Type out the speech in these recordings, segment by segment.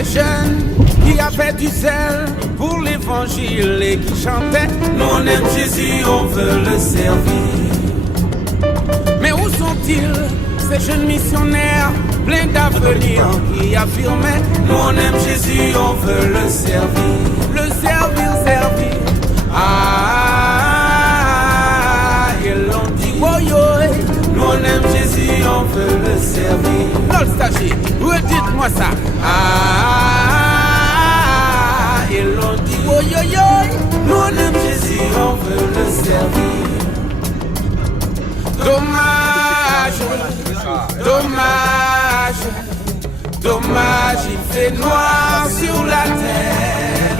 des jeunes qui avaient du zèle pour l'évangile et qui chantaient. Nous on aime Jésus, on veut le servir. Mais où sont-ils, ces jeunes missionnaires pleins d'avenir qui affirmaient? Nous on aime Jésus, on veut le servir. Le servir, servir. Ah, ils l'ont dit, oh yo, nous on aime Jésus, on veut le servir. Nostalgie, redites-moi ça. Ah, ils l'ont dit, oh yo yo, nous on aime Jésus, on veut le servir. Dommage, dommage, dommage, il fait noir sur la terre.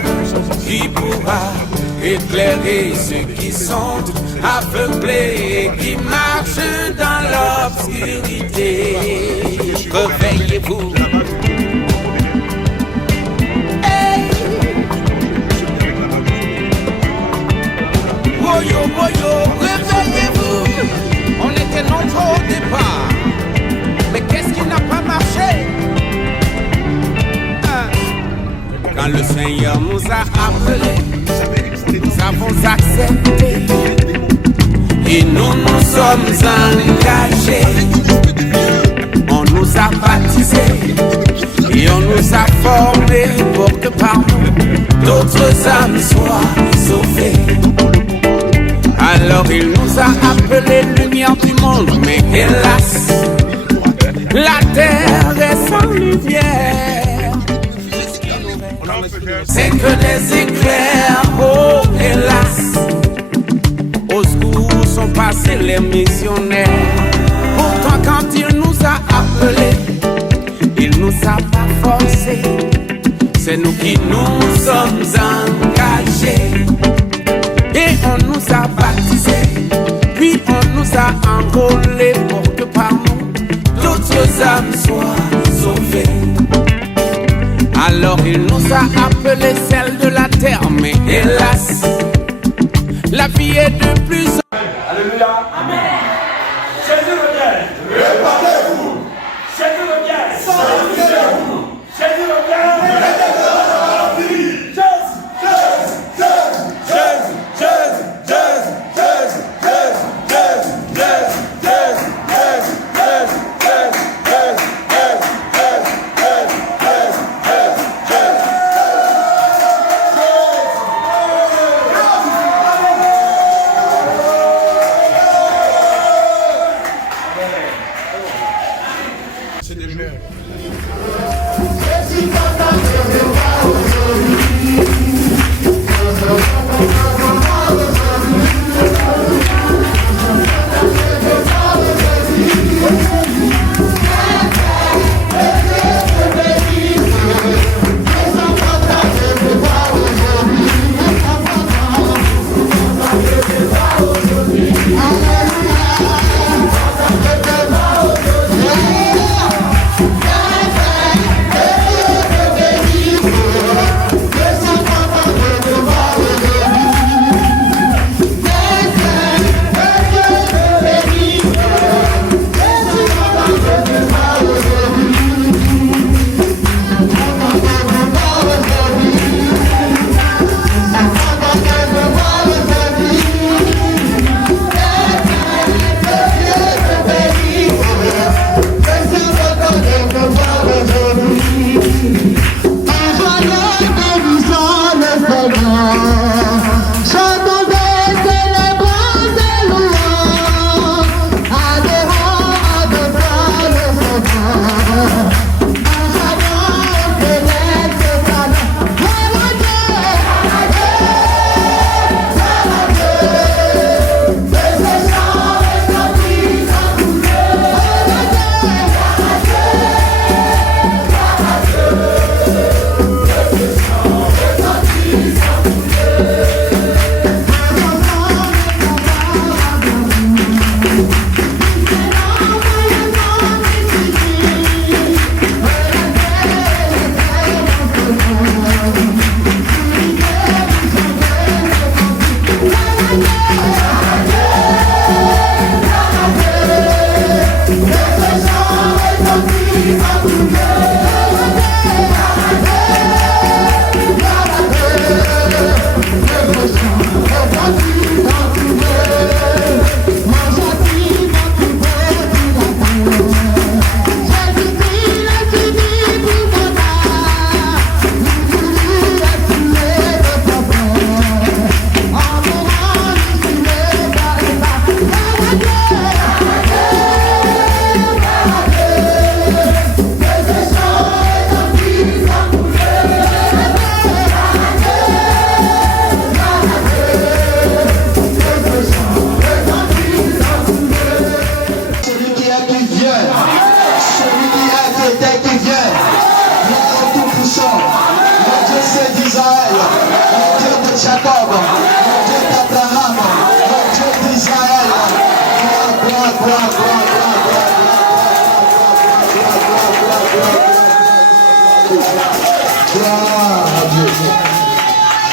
Qui pourra éclairer ceux qui sont aveuglés et qui marchent dans l'obscurité? Réveillez-vous. Hey. Woyo, woyo, réveillez-vous. On était nombreux au départ, mais qu'est-ce qui n'a pas marché? Quand le Seigneur nous a appelés, nous avons accepté et nous nous sommes engagés. On nous a baptisés et on nous a formés pour que par nous d'autres âmes soient sauvées. Alors il nous a appelés lumière du monde, mais hélas, la terre est sans lumière. C'est que des éclairs, oh hélas. Au secours sont passés les missionnaires. Pourtant quand il nous a appelés, il nous a pas forcés. C'est nous qui nous sommes engagés. Et on nous a baptisés, puis on nous a enrôlés pour que par nous d'autres âmes soient sauvées. Alors il nous a appelés celles de la terre, mais hélas, la vie est de plus en plus. Alléluia. Amen. Jésus revient. Répandez-vous. Jésus revient. Sanctifiez-vous. Jésus revient.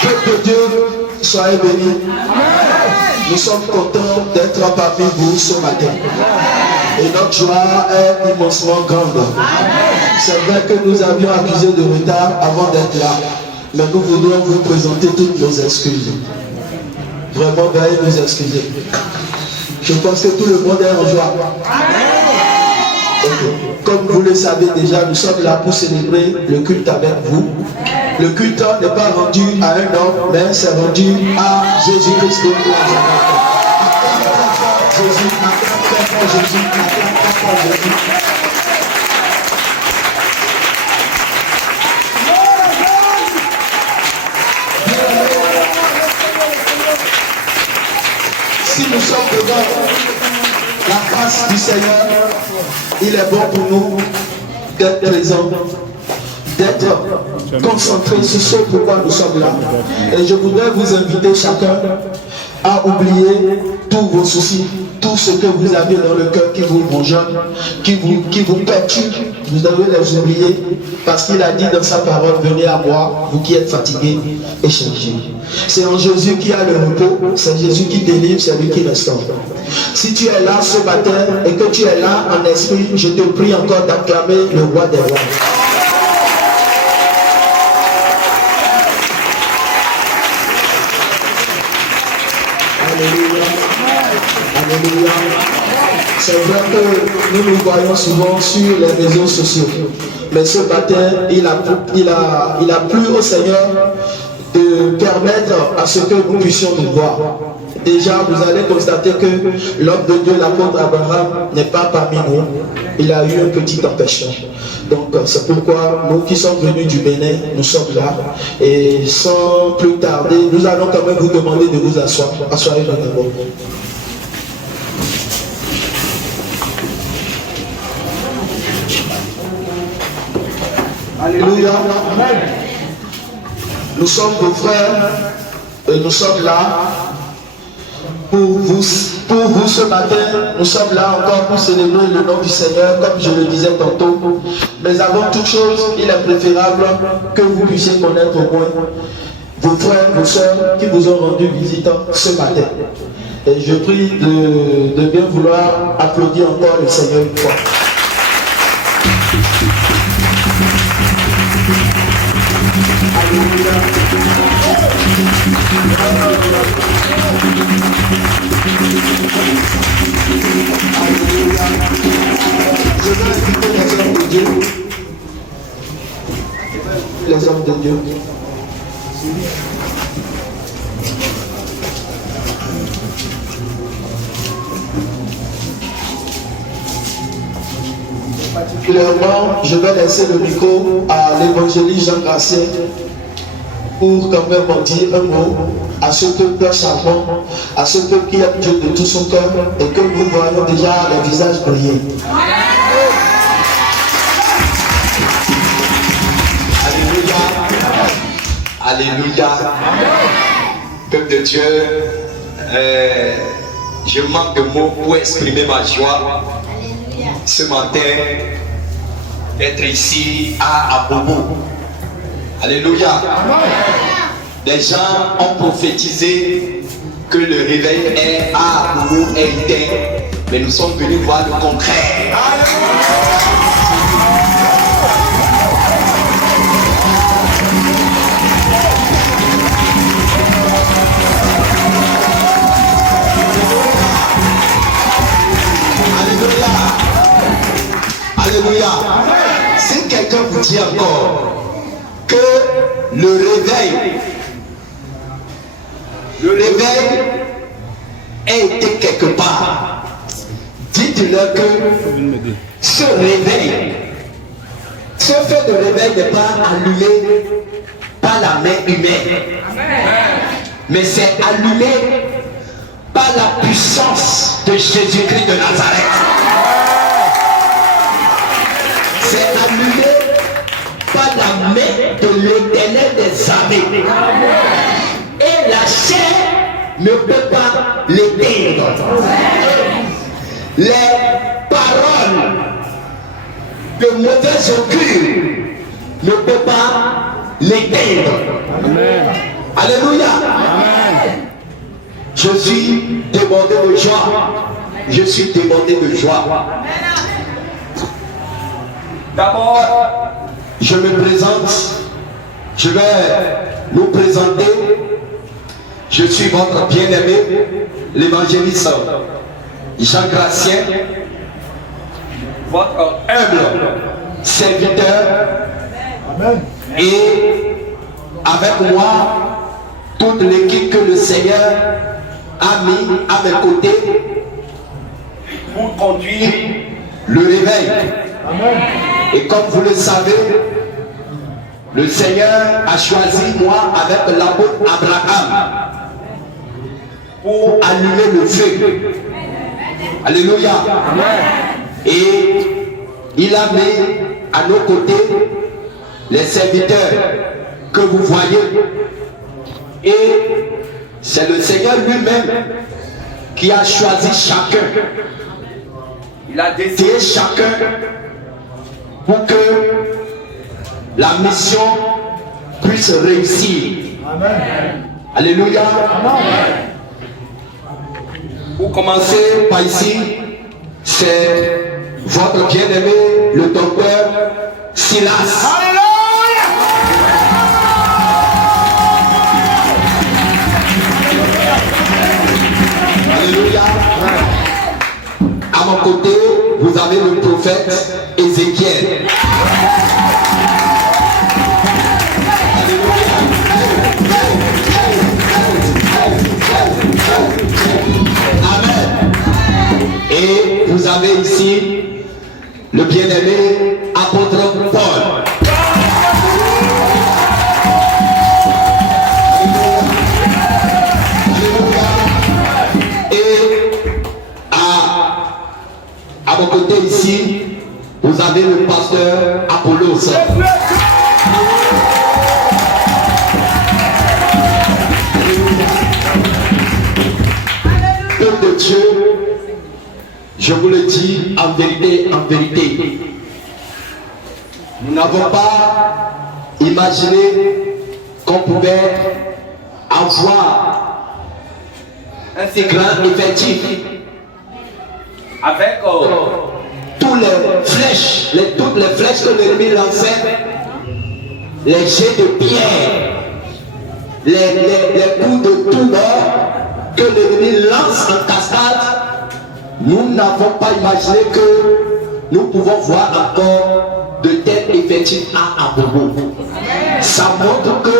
Peuple de Dieu, soyez bénis. Nous sommes contents d'être parmi vous ce matin. Et notre joie est immensement grande. C'est vrai que nous avions accusé de retard avant d'être là. Mais nous voudrions vous présenter toutes nos excuses. Vraiment, veuillez nous excuser. Je pense que tout le monde est en joie. Okay. Comme vous le savez déjà, nous sommes là pour célébrer le culte avec vous. Le culte n'est pas rendu à un homme, mais c'est rendu à Jésus-Christ de Nazareth. Jésus. Si nous sommes devant la face du Seigneur, il est bon pour nous d'être présents, d'être concentrés sur ce pourquoi nous sommes là. Et je voudrais vous inviter chacun à oublier tous vos soucis, tout ce que vous avez dans le cœur qui vous rongeonne, qui vous perturbe. Vous devez les oublier parce qu'il a dit dans sa parole, venez à moi, vous qui êtes fatigués et chargés. C'est en Jésus qui a le repos, c'est Jésus qui délivre, c'est lui qui restaure. Si tu es là ce matin et que tu es là en esprit, je te prie encore d'acclamer le roi des rois. Alléluia. Alléluia. C'est vrai que nous nous voyons souvent sur les réseaux sociaux. Mais ce matin, il a plu au Seigneur de permettre à ce que nous puissions nous voir. Déjà, vous allez constater que l'homme de Dieu, l'apôtre Abraham, n'est pas parmi nous. Il a eu un petit empêchement. Donc, c'est pourquoi nous qui sommes venus du Bénin, nous sommes là. Et sans plus tarder, nous allons quand même vous demander de vous asseoir. Assoyez-vous d'abord. Alléluia. Nous sommes vos frères et nous sommes là pour vous ce matin. Nous sommes là encore pour célébrer le nom du Seigneur, comme je le disais tantôt. Mais avant toute chose, il est préférable que vous puissiez connaître au moins vos frères, vos soeurs qui vous ont rendu visite ce matin. Et je prie de bien vouloir applaudir encore le Seigneur une fois. Alléluia. Je vais inviter les hommes de Dieu. Les hommes de Dieu. Particulièrement, je vais laisser le micro à l'évangéliste Jean Gracien pour quand même en dire un mot à ce peuple charmant, à ce peuple qui aime Dieu de tout son cœur et que nous voyons déjà les visages briller. Alléluia. Alléluia. Peuple de Dieu, je manque de mots pour exprimer ma joie ce matin d'être ici à Abobo. Alléluia. Les gens ont prophétisé que le réveil est à Abobo est éteint, mais nous sommes venus voir le contraire. Alléluia. Si quelqu'un vous dit encore que le réveil a été quelque part, dites-leur que ce réveil, ce fait de réveil n'est pas allumé par la main humaine, mais c'est allumé par la puissance de Jésus-Christ de Nazareth. C'est allumé par la main de l'Éternel des armées. Et la chair ne peut pas l'éteindre. les paroles de mauvais augure ne peuvent pas l'éteindre. Alléluia. Je suis débordé de joie. Je suis débordé de joie. D'abord, je me présente. Je vais nous présenter. Je suis votre bien-aimé, l'évangéliste Jean Gratien, votre humble serviteur. Amen. Et avec moi, toute l'équipe que le Seigneur a mis à mes côtés pour conduire le réveil. Amen. Et comme vous le savez, le Seigneur a choisi moi avec l'apôtre Abraham pour allumer le feu. Alléluia. Amen. Et il a mis à nos côtés les serviteurs que vous voyez. Et c'est le Seigneur lui-même qui a choisi chacun. Il a décidé chacun pour que la mission puisse réussir. Amen. Alléluia. Amen. Pour commencer par ici, c'est votre bien-aimé, le docteur Silas. Alléluia. À mon côté, vous avez le prophète Ézéchiel. Amen. Et vous avez ici le bien-aimé apôtre Paul. À mon côté ici, vous avez le pasteur Apollos. Peuple de Dieu, je vous le dis en vérité, nous n'avons pas imaginé qu'on pouvait avoir un si grand effectif avec toutes les flèches que l'ennemi lançait, les jets de pierre, les coups de tout bord que l'ennemi lance en cascade. Nous n'avons pas imaginé que nous pouvons voir encore de tels effectifs à Abobo. Ça montre que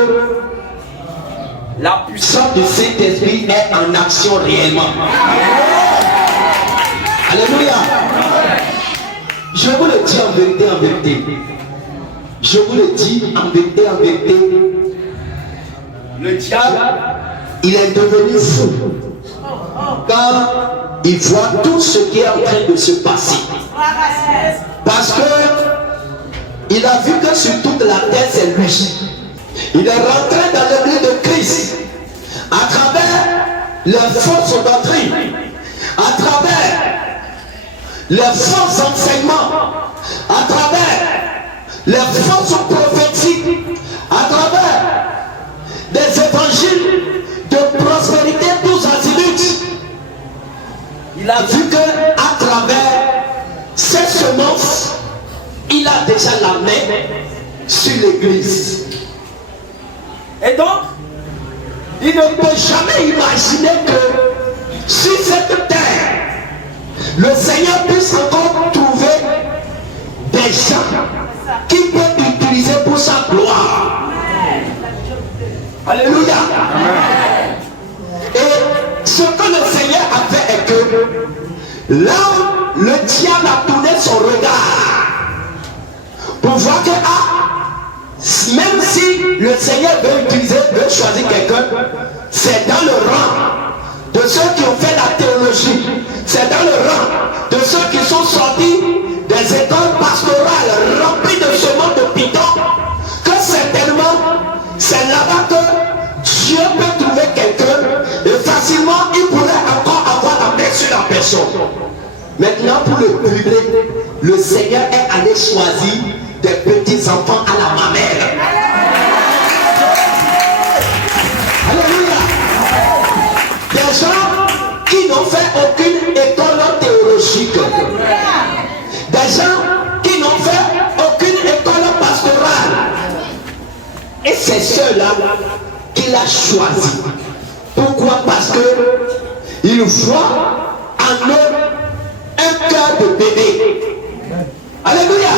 la puissance du Saint-Esprit est en action réellement. Alléluia. Je vous le dis en vérité, Je vous le dis en vérité, Le diable, il est devenu fou quand il voit tout ce qui est en train de se passer. Parce que il a vu que sur toute la terre, c'est lui. Il est rentré dans l'église de Christ à travers les fausses doctrines, à travers les faux enseignements, à travers les fausses prophéties, à travers des évangiles de prospérité tous azimuts. Il a vu que à travers ces semences, il a déjà la main sur l'église. Et donc, il ne peut jamais imaginer que sur cette terre, le Seigneur puisse encore trouver des gens qui peuvent l'utiliser pour sa gloire. Alléluia. Amen. Et ce que le Seigneur a fait est que là où le diable a tourné son regard pour voir que même si le Seigneur veut choisir quelqu'un, c'est dans le rang de ceux qui ont fait la théologie, c'est dans le rang de ceux qui sont sortis des écoles pastorales remplies de semences de python, que certainement c'est là-bas que Dieu peut trouver quelqu'un et facilement il pourrait encore avoir la main sur la personne. Maintenant, pour le priver, le Seigneur est allé choisir des petits enfants à la mamelle. Alléluia. Des gens qui n'ont fait aucune école théologique. Des gens qui n'ont fait aucune école pastorale. Et c'est ceux-là qu'il a choisi. Pourquoi? Parce que il voit en eux un cœur de bébé. Alléluia.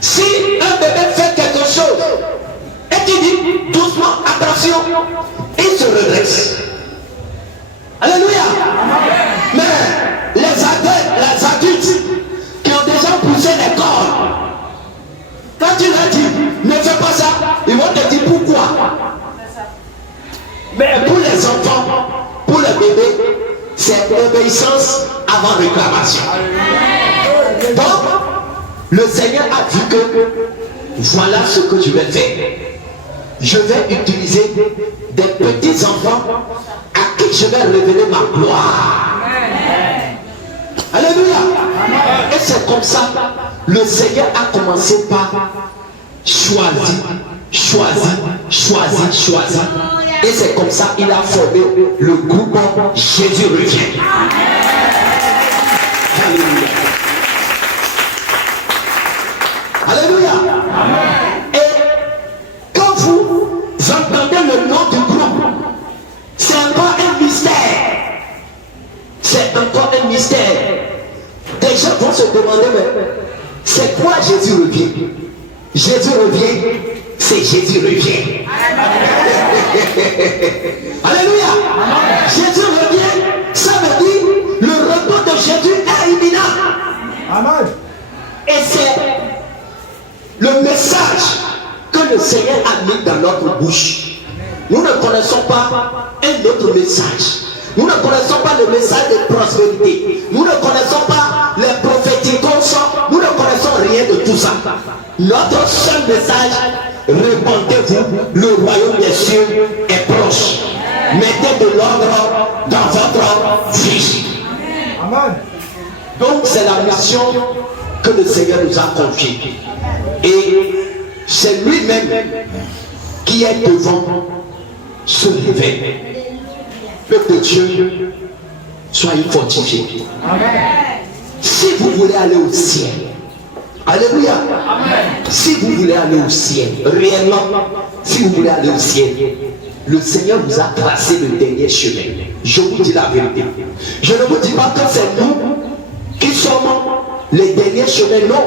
Si un bébé fait quelque chose et tu dis doucement, attention, il se redresse. Alléluia. Mais les adultes qui ont déjà poussé l'école, quand tu leur dis ne fais pas ça, ils vont te dire pourquoi. Mais pour les enfants, pour les bébés, c'est obéissance avant réclamation. Donc, le Seigneur a dit que voilà ce que je vais faire. Je vais utiliser des petits enfants à qui je vais révéler ma gloire. Alléluia. Et c'est comme ça, le Seigneur a commencé par choisir. Et c'est comme ça qu'il a formé le groupe Jésus revient. Alléluia. Alléluia. Et quand vous entendez le nom du groupe, c'est encore un mystère. C'est encore un mystère. Des gens vont se demander, mais c'est quoi Jésus revient? Jésus revient, c'est Jésus revient. Alléluia. Jésus revient, ça veut dire le retour de Jésus est imminent. Amen. Et c'est le message que le Seigneur a mis dans notre bouche. Nous ne connaissons pas un autre message. Nous ne connaissons pas le message de prospérité. Nous ne connaissons pas les prophétiques. Nous ne connaissons rien de tout ça. Notre seul message, répandez-vous, le royaume des cieux est proche. Mettez de l'ordre dans votre vie. Amen. Donc c'est la mission que le Seigneur nous a confiée. Et c'est lui-même qui est devant ce réveil. Peuple de Dieu, soyez fortifiés. Amen. Si vous voulez aller au ciel, alléluia. Amen. Si vous voulez aller au ciel, réellement, si vous voulez aller au ciel, le Seigneur vous a tracé le dernier chemin. Je vous dis la vérité. Je ne vous dis pas que c'est nous qui sommes les derniers chemins, non.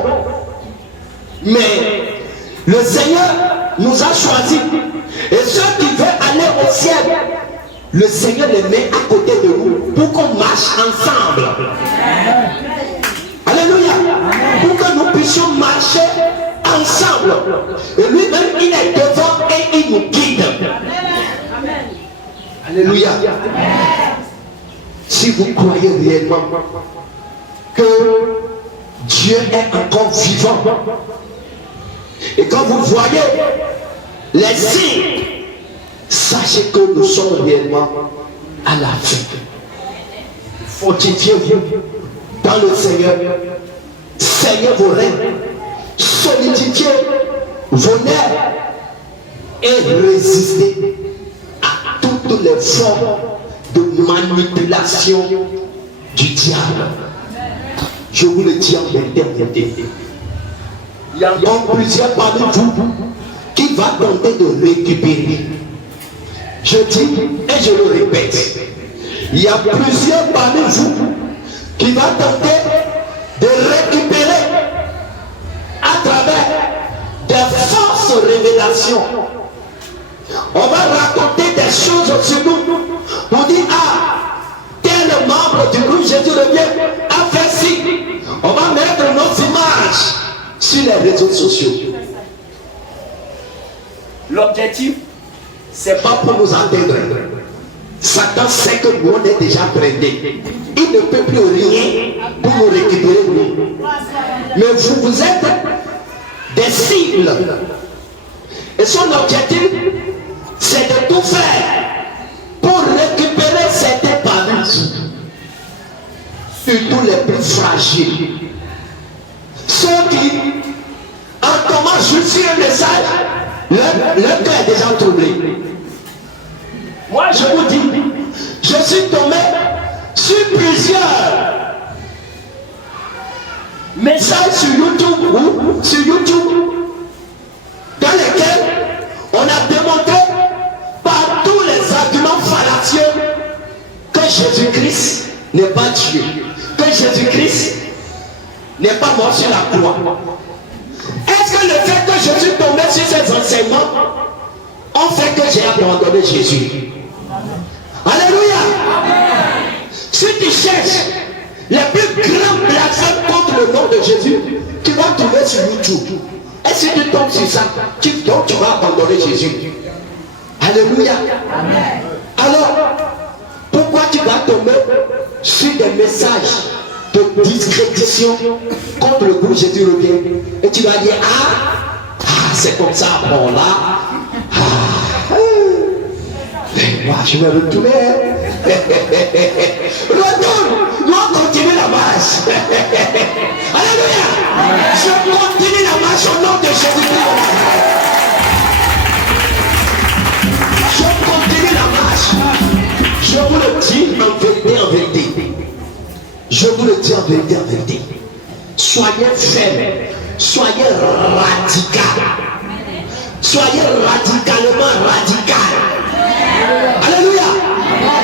Mais le Seigneur nous a choisis. Et ceux qui veulent aller au ciel, le Seigneur les met à côté de nous pour qu'on marche ensemble. Alléluia. Pour que nous puissions marcher ensemble. Et lui-même, il est devant et il nous guide. Alléluia. Si vous croyez réellement que Dieu est encore vivant, et quand vous voyez les signes, sachez que nous sommes réellement à la fin. Fortifiez-vous dans le Seigneur. Seignez vos rêves. Solidifiez vos nerfs. Et résistez à toutes les formes de manipulation du diable. Je vous le dis en vérité. Il y a encore plusieurs parmi vous qui vont tenter de récupérer. Je dis et je le répète. Il y a plusieurs parmi vous qui vont tenter de récupérer à travers des fausses révélations. On va raconter des choses sur nous pour dire ah, tel membre du groupe Jésus revient a fait ci. On va mettre nos images sur les réseaux sociaux. L'objectif, c'est pas pour nous entendre. Satan sait que nous on est déjà prêtés. Il ne peut plus rien pour nous récupérer. Mais vous êtes des cibles. Et son objectif, c'est de tout faire pour récupérer certains parmi vous. Surtout les fragiles. Ceux qui, en tombant juste sur un message, leur cœur est déjà troublé. Moi, je vous dis, je suis tombé sur plusieurs messages sur YouTube, dans lesquels on a démontré par tous les arguments fallacieux que Jésus-Christ n'est pas Dieu, que Jésus-Christ n'est pas mort sur la croix. Est-ce que le fait que je suis tombé sur ces enseignements ont fait que j'ai abandonné Jésus? Alléluia. Si tu cherches les plus grands blasphèmes contre le nom de Jésus, tu vas trouver sur YouTube. Et si tu tombes sur ça, tu vas abandonner Jésus. Alléluia. Amen. Alors, pourquoi tu vas tomber sur des messages de discrétion contre le groupe Jésus revient? Et tu vas dire, c'est comme ça, bon là. Moi, je vais retourner. Retourne, nous continuons la marche. Alléluia. Je continue la marche au nom de Jésus-Christ. Je continue la marche. Je vous le dis en vérité. Je vous le dis en vérité. Soyez fermes. Soyez radical. Soyez radicalement radical. Alléluia.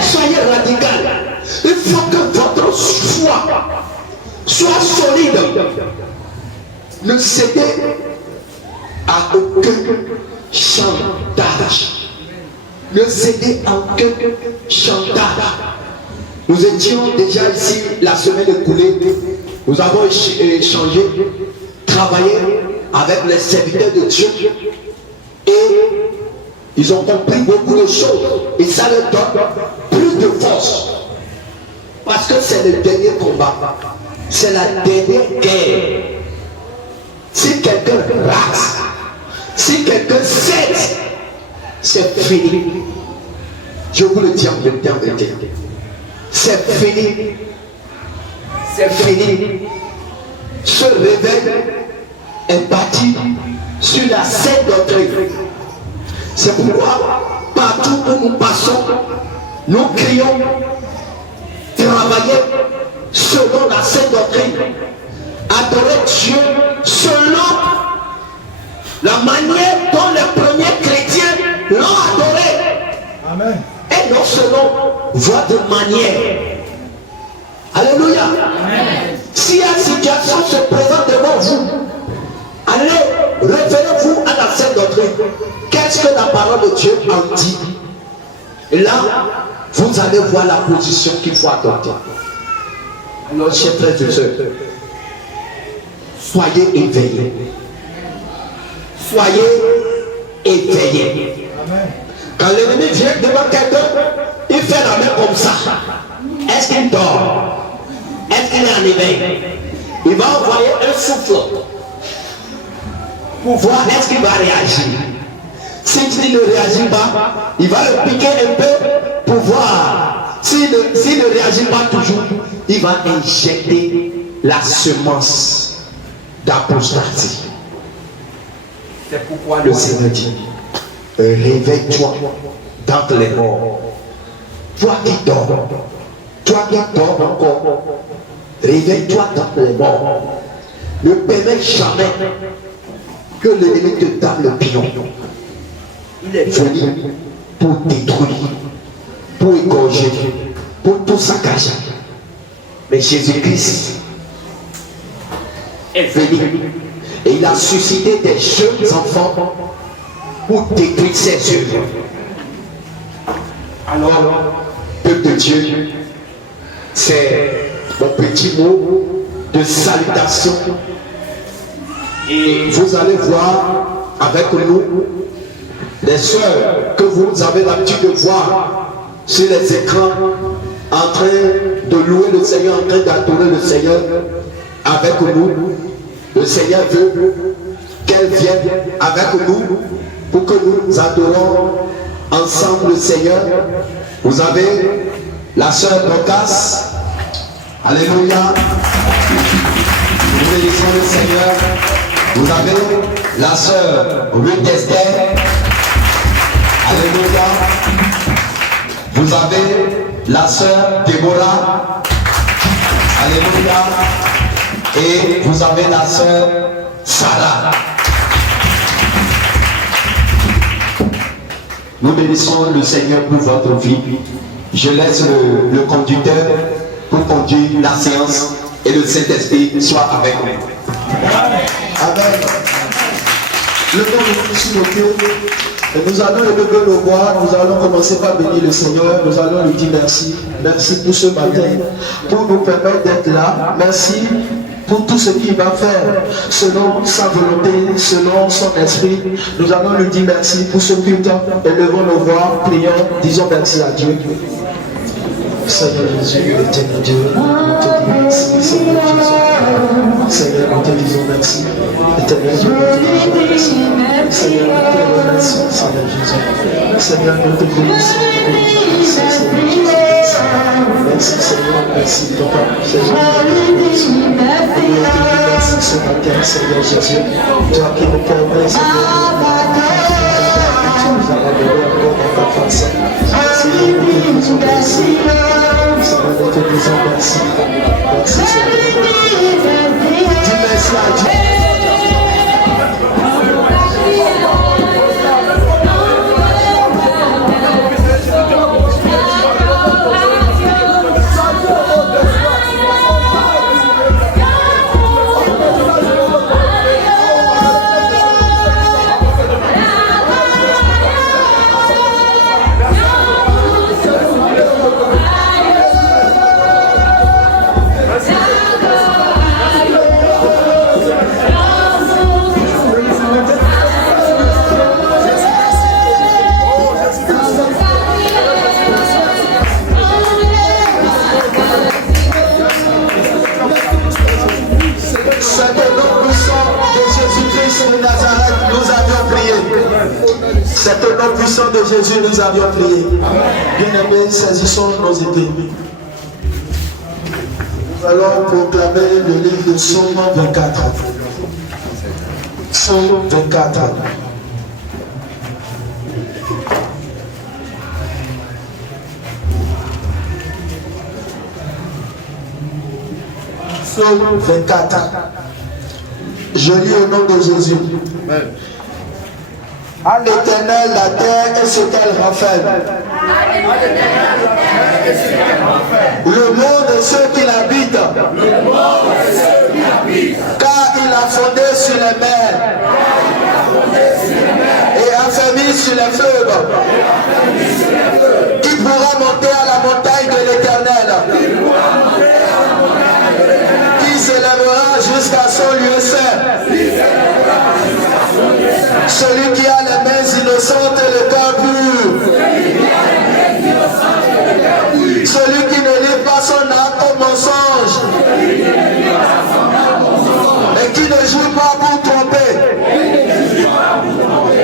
Soyez radical. Il faut que votre foi soit solide. Ne cédez à aucun chantage. Ne cédez à aucun chantage. Nous étions déjà ici la semaine écoulée. Nous avons échangé, travaillé avec les serviteurs de Dieu. Et ils ont compris beaucoup de choses. Et ça leur donne plus de force. Parce que c'est le dernier combat. C'est la dernière guerre. Si quelqu'un rate, si quelqu'un cède, c'est fini. Je vous le dis en vérité. C'est fini. C'est fini. Ce réveil est bâti sur la sainte doctrine. C'est pourquoi partout où nous passons, nous crions, travailler selon la sainte doctrine, adorer Dieu selon la manière dont les premiers chrétiens l'ont adoré. Amen. Et non selon votre manière. Alléluia. Amen. Si une situation se présente devant vous, allez, référez-vous à la sainte doctrine. Qu'est-ce que la parole de Dieu en dit? Et là, vous allez voir la position qu'il faut adopter. Alors, chers frères et sœurs, soyez éveillés. Soyez éveillés. Quand l'ennemi vient devant quelqu'un, il fait la main comme ça. Est-ce qu'il dort? Est-ce qu'il est en éveil? Il va envoyer un souffle pour voir est-ce qu'il va réagir. S'il ne réagit pas, il va le piquer un peu pour voir. S'il ne réagit pas toujours, il va injecter la semence d'apostasie. C'est pourquoi le Seigneur dit, réveille-toi d'entre les morts. Toi qui dors encore, réveille-toi d'entre les morts. Ne permets jamais que l'ennemi te donne le pion. Il est venu pour détruire, pour égorger, pour tout saccager. Mais Jésus-Christ est venu et il a suscité des jeunes enfants pour détruire ses œuvres. Alors, peuple de Dieu, c'est mon petit mot de salutation. Et vous allez voir avec nous les sœurs que vous avez l'habitude de voir sur les écrans en train de louer le Seigneur, en train d'adorer le Seigneur avec nous. Le Seigneur veut qu'elles viennent avec nous pour que nous adorons ensemble le Seigneur. Vous avez la sœur Dorcas Alléluia. Nous bénissons le Seigneur. Vous avez la sœur Ruth Esther. Alléluia. Vous avez la sœur Déborah. Alléluia. Et vous avez la sœur Sarah. Nous bénissons le Seigneur pour votre vie. Je laisse le conducteur pour conduire la séance et le Saint-Esprit soit avec nous. Amen. Levons-nous sur nos pieds. Et nous allons élever nos voix. Nous allons commencer par bénir le Seigneur. Nous allons lui dire merci. Merci pour ce matin, pour nous permettre d'être là. Merci pour tout ce qu'il va faire selon sa volonté, selon son esprit. Nous allons lui dire merci pour ce culte. Élevons nos voix, prions, disons merci à Dieu. Seigneur Jésus, éternel Dieu, nous te disons merci. Seigneur Jésus, Seigneur, nous te disons merci. Éternel Dieu, nous te disons merci. Seigneur, nous te remercions, Seigneur Jésus. Seigneur, nous te bénissons. Merci Seigneur, merci Papa. Seigneur, merci ce matin, Seigneur Jésus. Toi qui nous permets, Seigneur, tu nous as donné encore dans ta face. Seigneur, nous te disons merci. Seigneur, nous te disons merci. Merci Seigneur. Dis merci à Dieu. C'est au nom puissant de Jésus nous avions prié. Bien-aimés, saisissons nos épées. Nous allons proclamer le livre de Psaume 24. Psaume 24. Psaume 24. Je lis au nom de Jésus. Amen. À l'Éternel la terre et ce qu'elle renferme. Le monde et ceux qui l'habitent. Car il a fondé sur les mers. Et affermi sur les fleuves. Qui pourra monter à la montagne de l'Éternel? Qui s'élèvera jusqu'à son lieu saint? Celui qui a les mains innocentes et le cœur pur. Celui qui ne lit pas son âme au mensonge. Et qui ne joue pas pour tromper.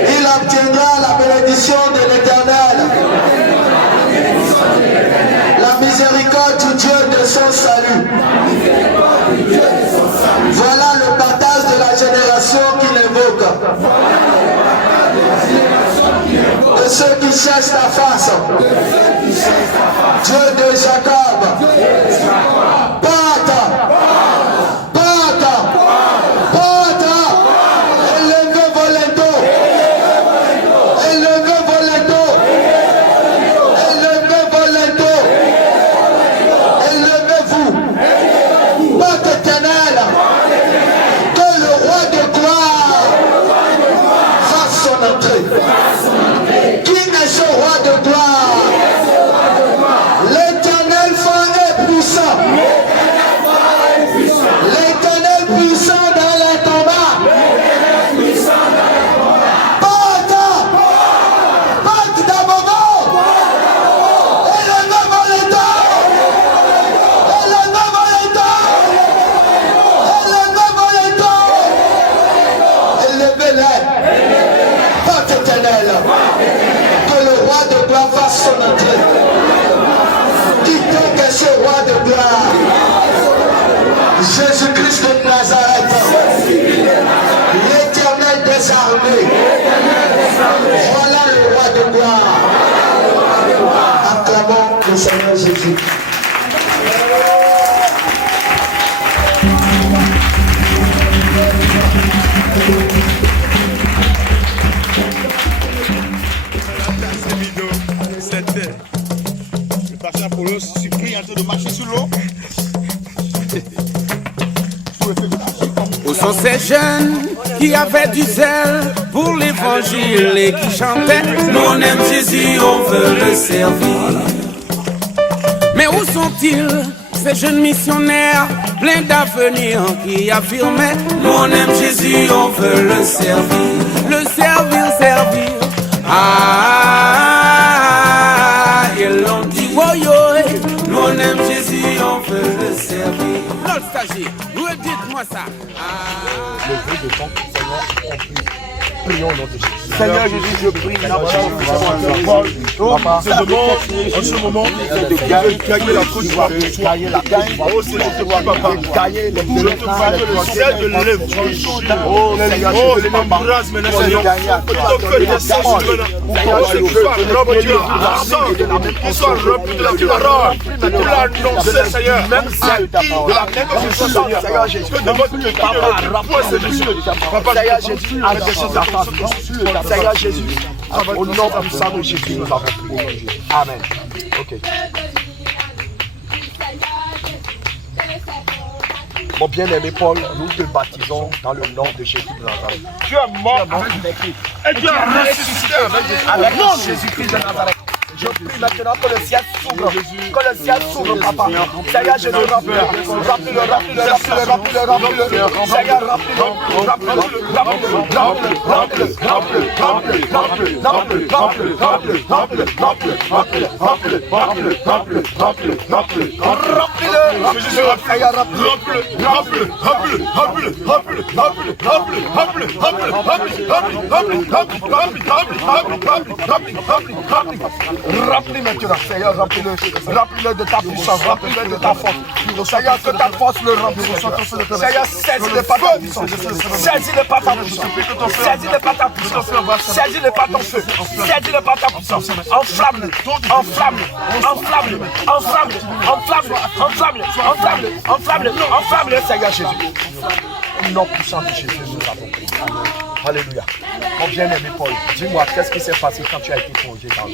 Il obtiendra la bénédiction de l'Éternel. La miséricorde du Dieu de son salut. Voilà le partage de la génération qui l'invoque. De ceux qui cherchent ta face. Dieu de Jacob. Pâte. Élevez volonté. Élevez-vous. Pâte éternelle. Que le roi de gloire fasse son entrée. Qui est ce roi de gloire? L'Éternel fort et puissant. Seigneur Jésus. Le pasteur Apollos surpris en train de marcher sur l'eau. Où sont ces jeunes qui avaient du zèle pour l'évangile et qui chantaient nous on aime Jésus, on veut le servir. Mais où sont-ils, ces jeunes missionnaires pleins d'avenir qui affirmaient nous on aime Jésus, on veut le servir. Le servir, servir. Ah, ils l'ont dit, oh yo, nous on aime Jésus, on veut le servir. Notre stagiaire, redites-moi ça. Le vœu de ton Seigneur accompli. Prions au nom de Jésus. Seigneur Jésus, je prie. Te demande en ce moment de gagner la cause. Gagner la gagne. Oh Seigneur, je te prie, papa. Gagner les Je te prie que le ciel de l'élève. Oh Seigneur, Oh, je m'embrasse maintenant, Seigneur. Que ton cœur est sensible maintenant. Qu'il soit rempli de la parole. Pour l'annoncer, Seigneur. Même si de la négociation, Seigneur Jésus. Que de votre cœur, Papa, Seigneur Jésus, Seigneur Jésus, au nom puissant de Jésus, nous avons prié. Amen. Ok. Mon bien-aimé Paul, nous te baptisons dans le nom de Jésus de Nazareth. tu es mort avec Jésus. Et tu as ressuscité avec Avec Jésus-Christ de Nazareth. Je prie maintenant que le ciel s'ouvre. Que le ciel s'ouvre, papa. Seigneur, je le remplis. Remplis-le. Seigneur, remplis maintenant, Seigneur, remplis-le de ta puissance, remplis-le de ta force. Seigneur, que ta force le remplisse. Seigneur, saisis-le par ta puissance. Saisis-le par ta puissance. Saisis-le par ta puissance. Saisis-le par ton feu. Saisis-le par ta puissance. Enflamme-le. Enflamme-le. Enflamme-le. Enflamme-le. Enflamme-le. Enflamme-le. Enflamme-le. Enflamme-le. Enflamme-le, Seigneur Jésus. Au nom puissant de Jésus, nous avons prié. Alléluia. Mon bien-aimé Paul, dis-moi, qu'est-ce qui s'est passé quand tu as été plongé dans l'eau?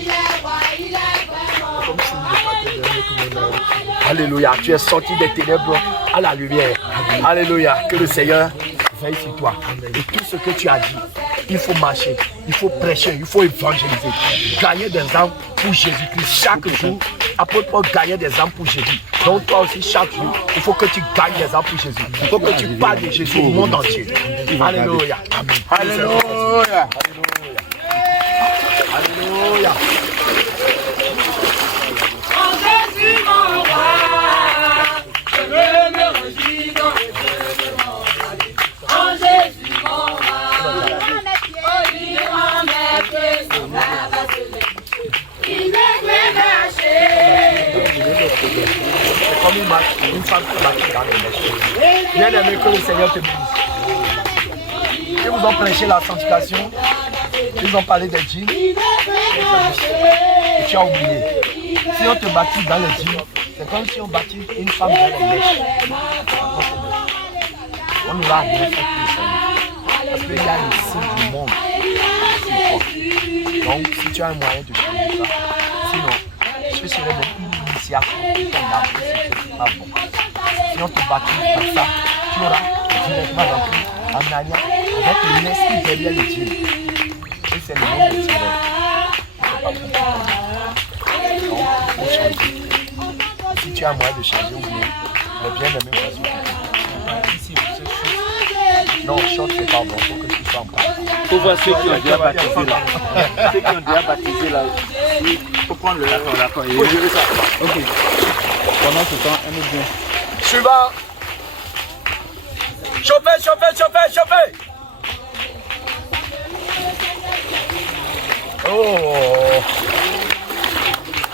Alléluia. Tu es sorti des ténèbres à la lumière. Alléluia. Que le Seigneur veille sur toi. Et tout ce que tu as dit, il faut marcher, il faut prêcher, il faut évangéliser. Gagner des âmes pour Jésus-Christ chaque jour. Apôtre Paul gagnait des âmes pour Jésus. Donc toi aussi, chaque jour, il faut que tu gagnes des âmes pour Jésus. Il faut que tu parles de Jésus au monde entier. Alléluia. Amen. Alléluia. Alléluia. C'est comme une femme qui marche dans les mèches. Bien aimé, que le Seigneur te bénisse. Ils vous ont prêché la sanctification. Ils ont parlé des djinns. Et tu as oublié. Si on te baptise dans les djinns, c'est comme si on baptise une femme dans les mèches. On nous l'a rien fait pour le Seigneur. Parce qu'il y a le signe du monde. Donc, si tu as un moyen de changer ça, sinon, je serais même une initiation pour ton âme, si c'est pas bon. Si on te baptise comme ça, tu auras directement rentré en alliant avec l'esprit derrière le Dieu. Et c'est le nom de Dieu. C'est pas bon. Donc, il faut changer. Si tu as un moyen de changer, ou bien, le bien-aimé va se faire. Non, short, c'est pas bon, il faut que tu sois en place. Il faut voir ceux qui ont déjà baptisé là. Ceux qui ont déjà baptisé là, il faut prendre le d'accord. Il faut gérer ça. Ok. Pendant ce temps, un autre bien. Suivant. Chauffez. Oh.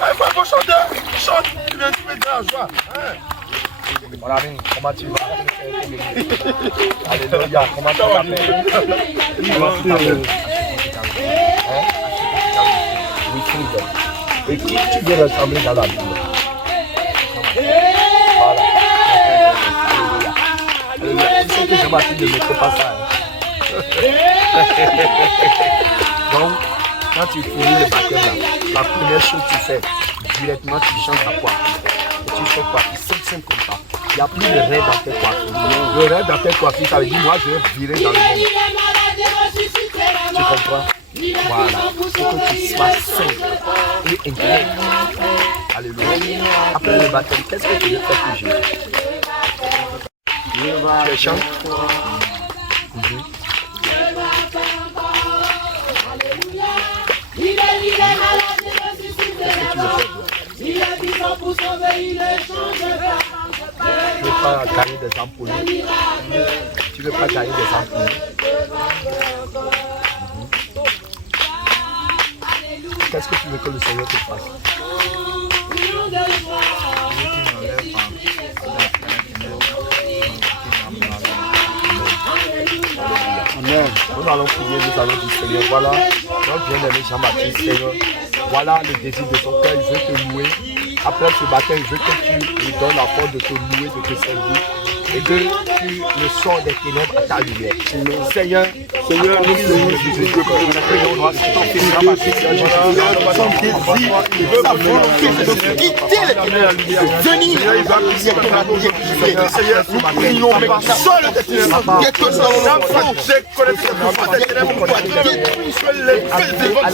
Il faut chanter. Chante. Tu viens de mettre la joie. Mon ami, comment tu vas? Alléluia, comment tu t'appelles? Et qui tu veux ressembler dans la Bible? Voilà. Alléluia. Tu sais que Jean-Baptiste ne mettrait pas ça. Donc, quand tu finis le baptême là, la première chose que tu fais, directement tu changes ta coiffure. Et tu fais quoi? C'est simple comme ça. Il n'y a plus de rêve dans tes coiffures. Le rêve dans tes coiffures, ça veut dire moi je vais virer dans le monde. Tu comprends? Voilà. Il faut que tu sois simple et intègre. Alléluia. Après le baptême, qu'est-ce que tu veux faire pour Jésus? Tu chantes? Tu ne veux pas gagner des ampoules. Tu ne veux pas gagner des ampoules. Qu'est-ce que tu veux que le Seigneur te fasse? Amen. Nous allons prier, nous allons dire Seigneur, voilà, notre bien-aimé Jean-Baptiste, Seigneur, voilà le désir de son cœur, il veut te louer. Après ce baptême, il veut que tu lui donnes la force de te louer, de te servir. Et que tu le sors des ténèbres à ta lumière. Seigneur, Seigneur, nous prions Jésus, que prions ton fils Jean-Baptiste, son désir, sa volonté de quitter les ténèbres, venir dans le ciel de la lumière. Seigneur, nous prions, mais seul des ténèbres, que nous avons déconnecté des ténèbres pour détruire les faits de votre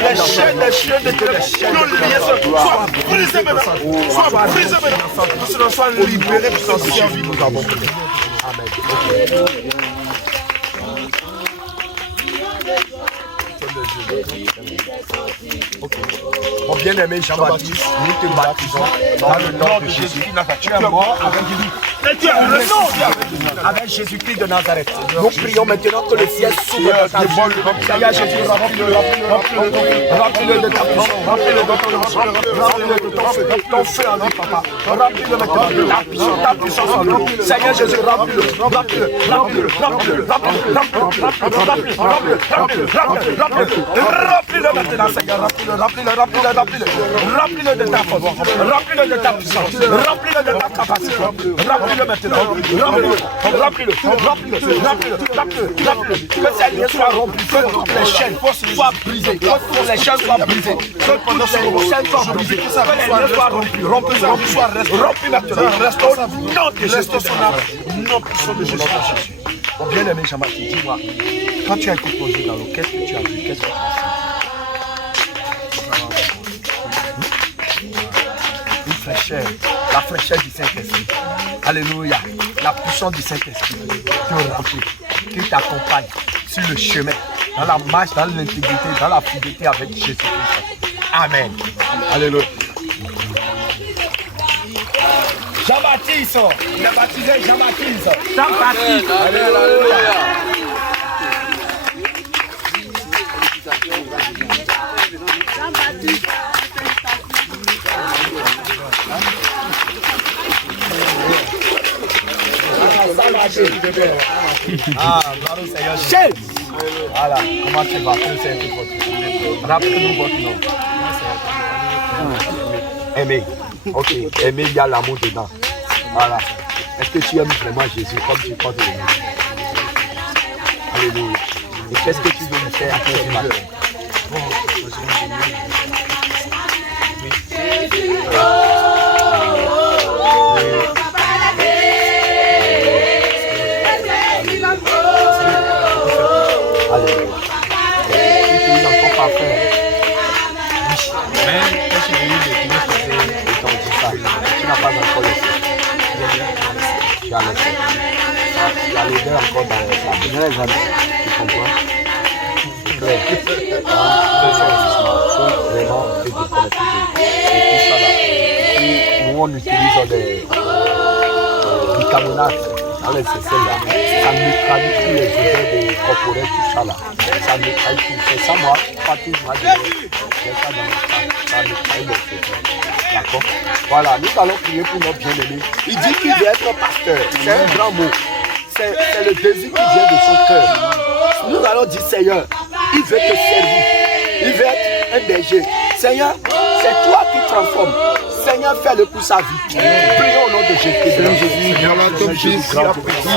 les chaînes de ténèbres, nos liaisons soient brisées maintenant, soient brisées maintenant, nous soyons libérés pour s'en servir, nous avons prié. Amen. Okay. Mon bien-aimé Jean-Baptiste, nous te baptisons dans le nom de Jésus. Tu es mort avec Jésus. Avec Jésus-Christ de Nazareth. Nous prions maintenant que le ciel s'ouvre dans ta vie. Seigneur Jésus, remplis-le de ta puissance, remplis-le de ton feu en lui, papa. Remplis-le maintenant de la puissance, ta puissance en lui. Seigneur Jésus, remplis-le maintenant, Seigneur, remplis-le de ta force, remplis-le de ta puissance, remplis-le de ta capacité, remplis-le maintenant, remplis-le, que ces liens soient rompus, que toutes les chaînes soient brisées, que toutes les chaînes soient brisées, que toutes les chaînes soient brisées, que les liens soient rompus, rompus maintenant, reste au nom de Jésus, nom puissant de Jésus. Mon bien-aimé Jean-Baptiste, dis-moi, quand tu as été posé dans l'eau, qu'est-ce que tu as vu, qu'est-ce que tu as senti? Une fraîcheur, la fraîcheur du Saint-Esprit. Alléluia. La puissance du Saint-Esprit te remplit, qui t'accompagne sur le chemin, dans la marche, dans l'intégrité, dans la fidélité avec Jésus-Christ. Amen. Alléluia. Jean-Baptiste, il a baptisé Jean-Baptiste. Jean-Baptiste. Alléluia. Ah, bravo Seigneur. Voilà, comment tu vas? Rappelez-nous votre nom. Aimé. Ok, Aimé, il y a l'amour dedans. Voilà. Est-ce que tu aimes vraiment Jésus comme tu crois de lui? Alléluia. Et qu'est-ce que tu veux nous faire après ce matin? Tu n'as pas encore laissé. Tu as laissé. Tu as l'odeur encore dans la première année. Tu comprends? C'est clair. Il faut vraiment te déconnecter de tout ça là. Nous on utilise des bicarbonates dans les aisselles là. Ça neutralise tous les odeurs corporelles, tout ça là. Ça neutralise tout. C'est ça moi, partout je m'adore. C'est ça dans le cas. Ça neutralise les odeurs. D'accord? Voilà, nous allons prier pour notre bien-aimé. Il dit qu'il veut être pasteur. C'est un grand mot. C'est le désir qui vient de son cœur. Nous allons dire, Seigneur, il veut te servir. Il veut être un berger. Seigneur, c'est toi qui transformes. Seigneur, fais-le pour sa vie. Prions au nom de Jésus. Seigneur, là, comme Jésus a prié,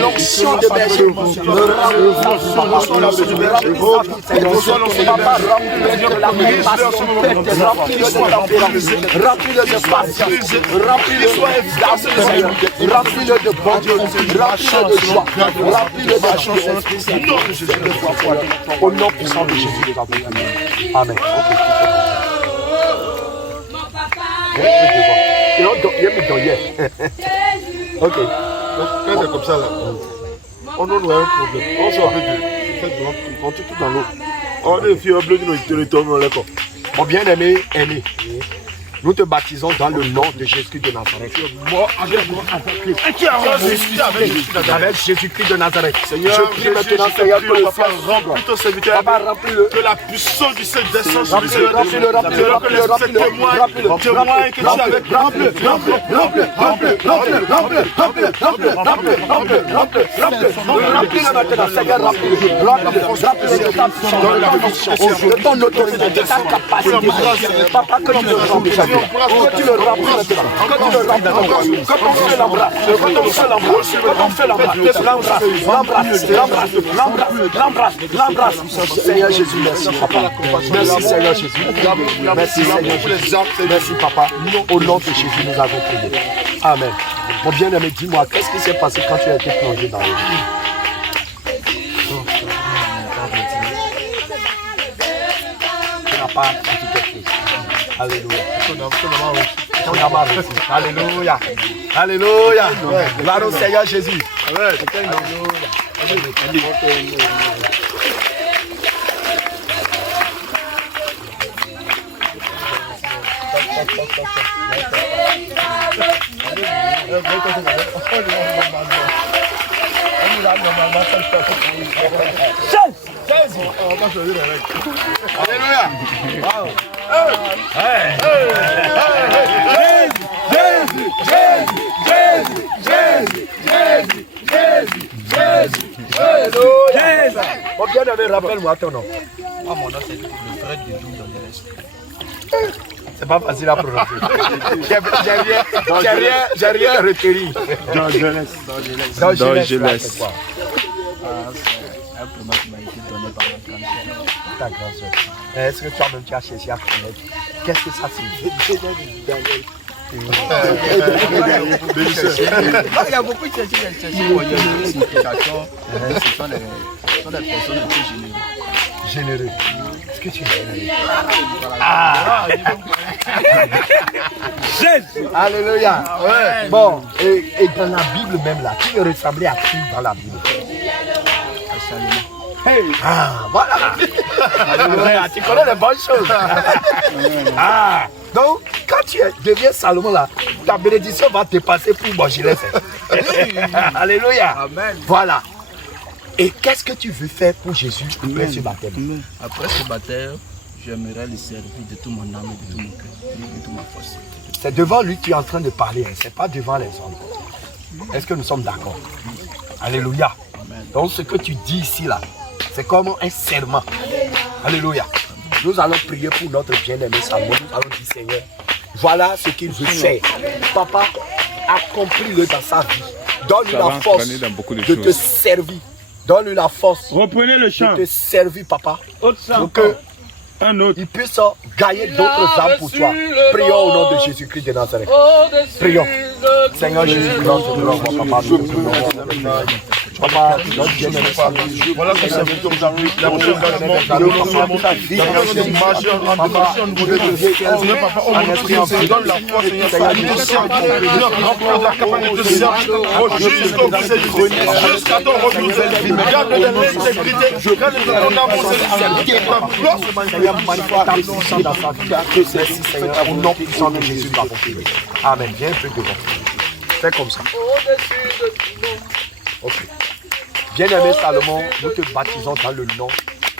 l'onction de berger, remplis-le de patience, remplis-le de bonté, remplis-le de joie, remplis-le de au nom puissant de Jésus, nous avons prié. Amen. Ok. Quand c'est comme ça, là, on a un problème. On sort avec on tout dans l'eau. On est fiers bleu de notre territoire. Mon bien-aimé, nous te baptisons dans le nom de Jésus de Nazareth. Avec Jésus-Christ de Nazareth. Seigneur, je prie maintenant, Seigneur, que le ciel remplis ton serviteur. Que la puissance du Seigneur descende sur le Seigneur. Témoin que tu es avec. Remplis-le maintenant, Seigneur, remplis-le de ta puissance, de ton autorité, de ta capacité. Papa, que tu le remplis. Que tu le remplis maintenant. Que tu le remplis. Quand on fait l'embrasse, l'embrasse. Seigneur Jésus, merci papa. Merci Seigneur Jésus. Merci Seigneur Jésus. Merci papa. Au nom de Jésus, nous avons prié. Amen. Mon bien-aimé, dis-moi, qu'est-ce qui s'est passé quand tu as été plongé dans l'eau? Tu n'as pas senti quelque chose. Alléluia. Alléluia. Alléluia. Gloire au Seigneur Jésus. Alléluia. Mon bien-aimé, rappelle-moi ton nom. Mon nom c'est le frère de Doum dans le reste. C'est pas facile à prononcer. J'ai rien recueilli. Dans Jeunesse. Un promet qui m'a été donné par ma grande soeur. Ta grande soeur. Est-ce que toi-même tu as cherché à connaître? Qu'est-ce que ça signifie? Il y a beaucoup de significations. Ce sont des personnes un peu généreux. Est-ce que tu es généreux? Alléluia. Ouais. Bon, et dans la Bible même là, tu veux ressembler à qui dans la Bible? Hey. Ah, voilà. Alléluia. Tu connais les bonnes choses. Ah, donc quand tu deviens Salomon là, ta bénédiction va te passer pour Bogilès. Alléluia. Amen. Voilà. Et qu'est-ce que tu veux faire pour Jésus après ce baptême? Après ce baptême, j'aimerais le servir de tout mon âme et de tout mon cœur, de toute ma force. C'est devant lui que tu es en train de parler, hein. C'est pas devant les hommes. Est-ce que nous sommes d'accord? Alléluia. Amen. Donc ce que tu dis ici là, c'est comme un serment. Alléluia. Nous allons prier pour notre bien-aimé Salomon. Nous allons dire, Seigneur, voilà ce qu'il veut faire. Papa, accomplis-le dans sa vie. Donne-lui la force de te servir. Donne-lui la force. Reprenez le chant. De te servir, papa. Pour qu'il puisse gagner d'autres âmes pour toi. Prions au nom de Jésus-Christ de Nazareth. Prions. Seigneur Jésus-Christ, papa, Papa, notre bien-aimé, voilà que c'est pour la prolongation donne la force, jusqu'à ton retour, garde l'intégrité, garde ton amour, Seigneur, au nom puissant de Jésus, nous avons prié. Amen. Viens un peu devant. Fais comme ça. Ok. Bien-aimé Salomon, nous te baptisons dans le nom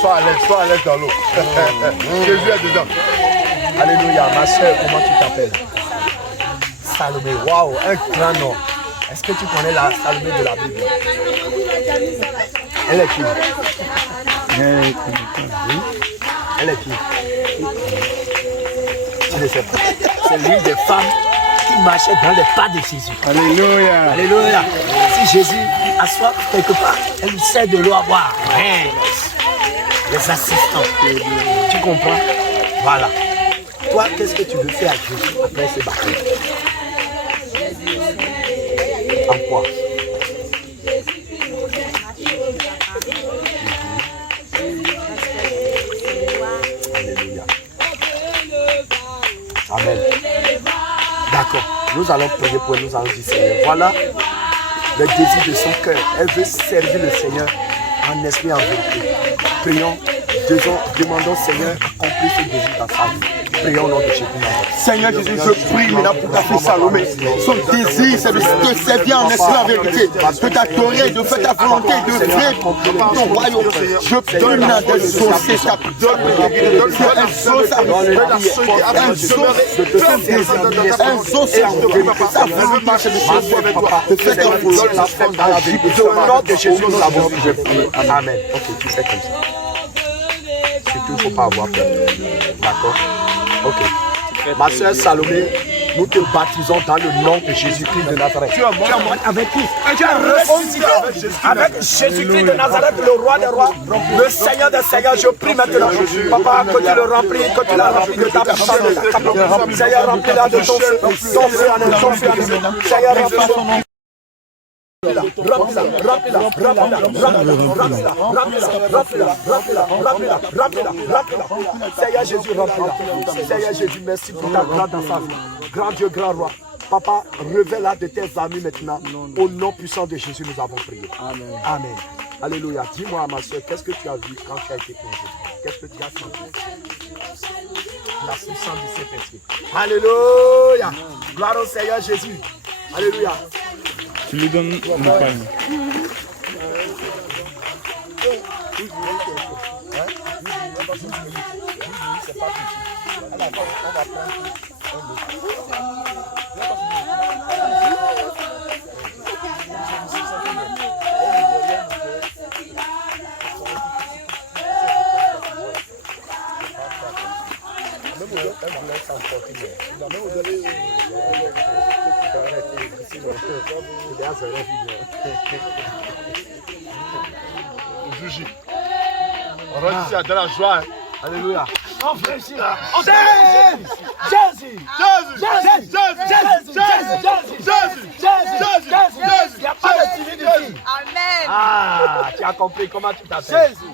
Sois à l'aise dans l'eau. Jésus est dedans. Alléluia. Ma soeur, comment tu t'appelles? Salomé. Waouh, un grand nom. Est-ce que tu connais la Salomé de la Bible? Elle est qui? Oui. Elle est qui? Tu ne sais pas. C'est l'une des femmes qui marchait dans les pas de Jésus. Alléluia. Alléluia. Si Jésus assoit quelque part, elle lui sert de l'eau à boire. Les assistants. Tu comprends? Voilà. Toi, qu'est-ce que tu veux faire à Jésus après ce baptême? En quoi? Alléluia. Amen. D'accord. Nous allons prier pour elle, nous allons dire Seigneur. Voilà le désir de son cœur. Elle veut servir le Seigneur en esprit et en vérité. Prions, demandons Seigneur, accomplis ce désir dans sa vie. Prions au nom de Jésus. Seigneur Jésus, je prie maintenant pour ta fille Salomé. Son désir, c'est de te servir en esprit en vérité, de t'adorer, de faire ta volonté, de faire ton royaume. Je donne à des sauces, ça donne un sauce à son désir, un sauce à sa volonté, c'est de faire ta volonté. Au nom de Jésus, nous avons prié. Amen. Ok, tu fais comme ça. Surtout, il ne faut pas avoir peur. D'accord? Ok. Ma soeur Salomé, nous te baptisons dans le nom de Jésus-Christ de Nazareth. Tu es mort avec qui? Tu as ressuscité avec Jésus-Christ de Nazareth, le roi des rois, le Seigneur des seigneurs. Je prie maintenant, Papa, que tu le remplis, que tu l'as rempli de ta puissance, de ta capacité. Seigneur, remplis-la de ton feu, ton feu. Seigneur, remplis-la. Seigneur Jésus, remplis-la. Seigneur Jésus, merci pour ta grâce dans sa vie. Grand Dieu, grand roi. Papa, révèle-la de tes amis maintenant. Au nom puissant de Jésus, nous avons prié. Amen. Amen. Alléluia. Dis-moi, ma soeur, qu'est-ce que tu as vu quand tu as été plongé? Qu'est-ce que tu as senti? La puissance de cet esprit. Alléluia. Gloire au Seigneur Jésus. Alléluia. Tu lui donnes mon pagne. Jugi. On rentre ici dans la joie. Alléluia. On fait ici là. Jésus. Il n'y a pas de timide ici. Amen. Ah, tu as compris comment tu t'appelles? Jésus.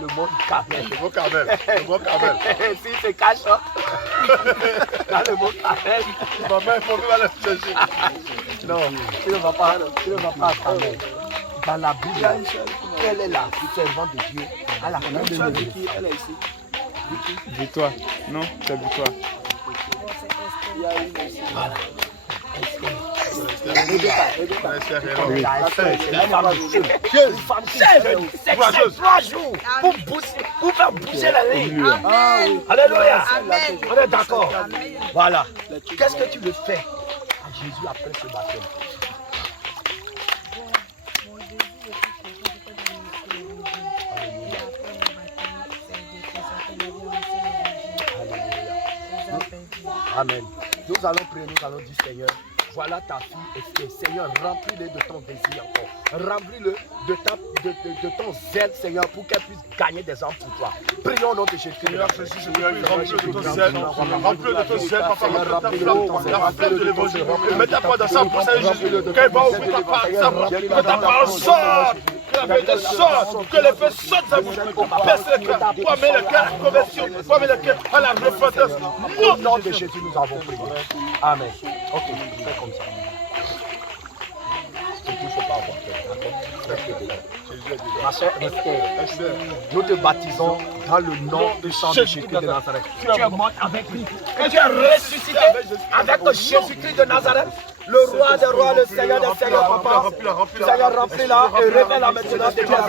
Le mot Carmel. Le mot Carmel. Le mot Carmel. Si c'est cache, dans le mot Carmel. Maman, il faut venir aller chercher. Non, tu ne vas pas à Carmel. Dans la Bible, elle est là, servante de Dieu. À la fin de qui elle est ici. Victoire. Non, c'est victoire. Voilà. C'est 3 jours pour faire bouger la ligne. Alléluia. On est d'accord. Voilà. Qu'est-ce que tu veux faire à Jésus après ce baptême? Amen. Nous allons prier, nous allons dire Seigneur, voilà ta fille Esther. Seigneur, remplis-le de ton désir encore. Remplis-le de ton zèle, Seigneur, pour qu'elle puisse gagner des âmes pour toi. Prions au nom de Jésus. Seigneur, remplis-le de ton zèle. Remplis-le de ton zèle, papa. Remplis-le de l'évangile. Mets ta foi dans sa bouche, Jésus. Qu'elle va ouvrir ta parole, que ta parole sorte. Que la vérité sorte. Que les feux sortent de sa bouche. Perce le cœur. Pour amener le cœur à la conversion. Pour amener le cœur à la repentance. Au nom de Jésus, nous avons prié. Amen. Ok, fais comme ça. Il ne faut pas avoir peur. Ma soeur Esther, nous te baptisons dans le nom puissant de Jésus de Nazareth. Tu es mort avec lui. Et tu es ressuscité avec Jésus-Christ de Nazareth. Le roi des rois, le Seigneur des seigneurs, papa. Seigneur, remplis-la et révèle-la maintenant. Seigneur,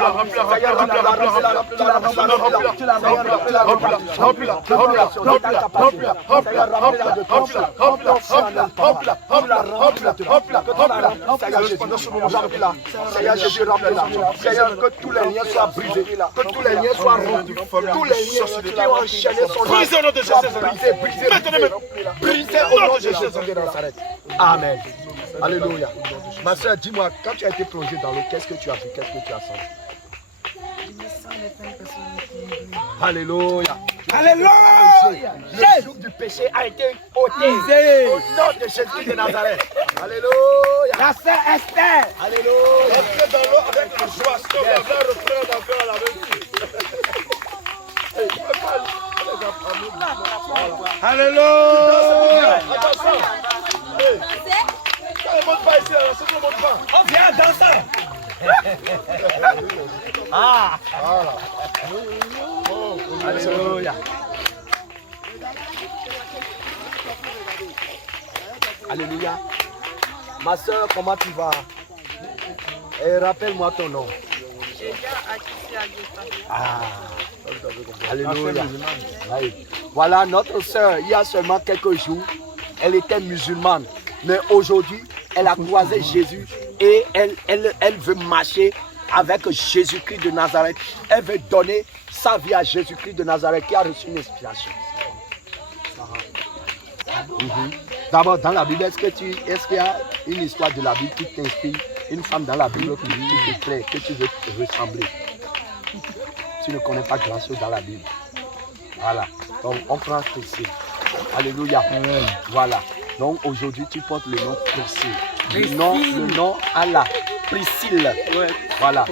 Seigneur Jésus, remplis-la. Seigneur, que tous les liens soient brisés, que tous les liens soient rompus, tous les liens qui ont enchaîné son Brisez au nom de Jésus. brisés au nom de Jésus de Nazareth. Amen. Alléluia. Ma soeur, dis-moi, quand tu as été plongé dans l'eau, qu'est-ce que tu as vu? Qu'est-ce que tu as senti? Alléluia. Alléluia. Le joug du péché a été ôté au nom de Jésus de Nazareth. Alléluia. La sœur Esther. Alléluia. Entrez dans l'eau avec la joie. Si on va reprendre encore la même chose. Alléluia. Attention. On ne monte pas ici, c'est qu'on ne monte pas. On vient danser. Ah. Alléluia. Alléluia. Ma soeur, comment tu vas? Et rappelle-moi ton nom. Ah. Alléluia. Voilà notre soeur, il y a seulement quelques jours, elle était musulmane. Mais aujourd'hui, elle a croisé Jésus et elle veut marcher avec Jésus-Christ de Nazareth. Elle veut donner sa vie à Jésus-Christ de Nazareth qui a reçu une inspiration. D'abord, dans la Bible, est-ce qu'il y a une histoire de la Bible qui t'inspire? Une femme dans la Bible qui te plaît, que tu veux ressembler? Tu ne connais pas grand-chose dans la Bible. Voilà. Donc, on prend Priscille. Alléluia. Amen. Voilà. Donc, aujourd'hui, tu portes le nom Priscille. Le nom Allah. Priscille. Ouais. Voilà.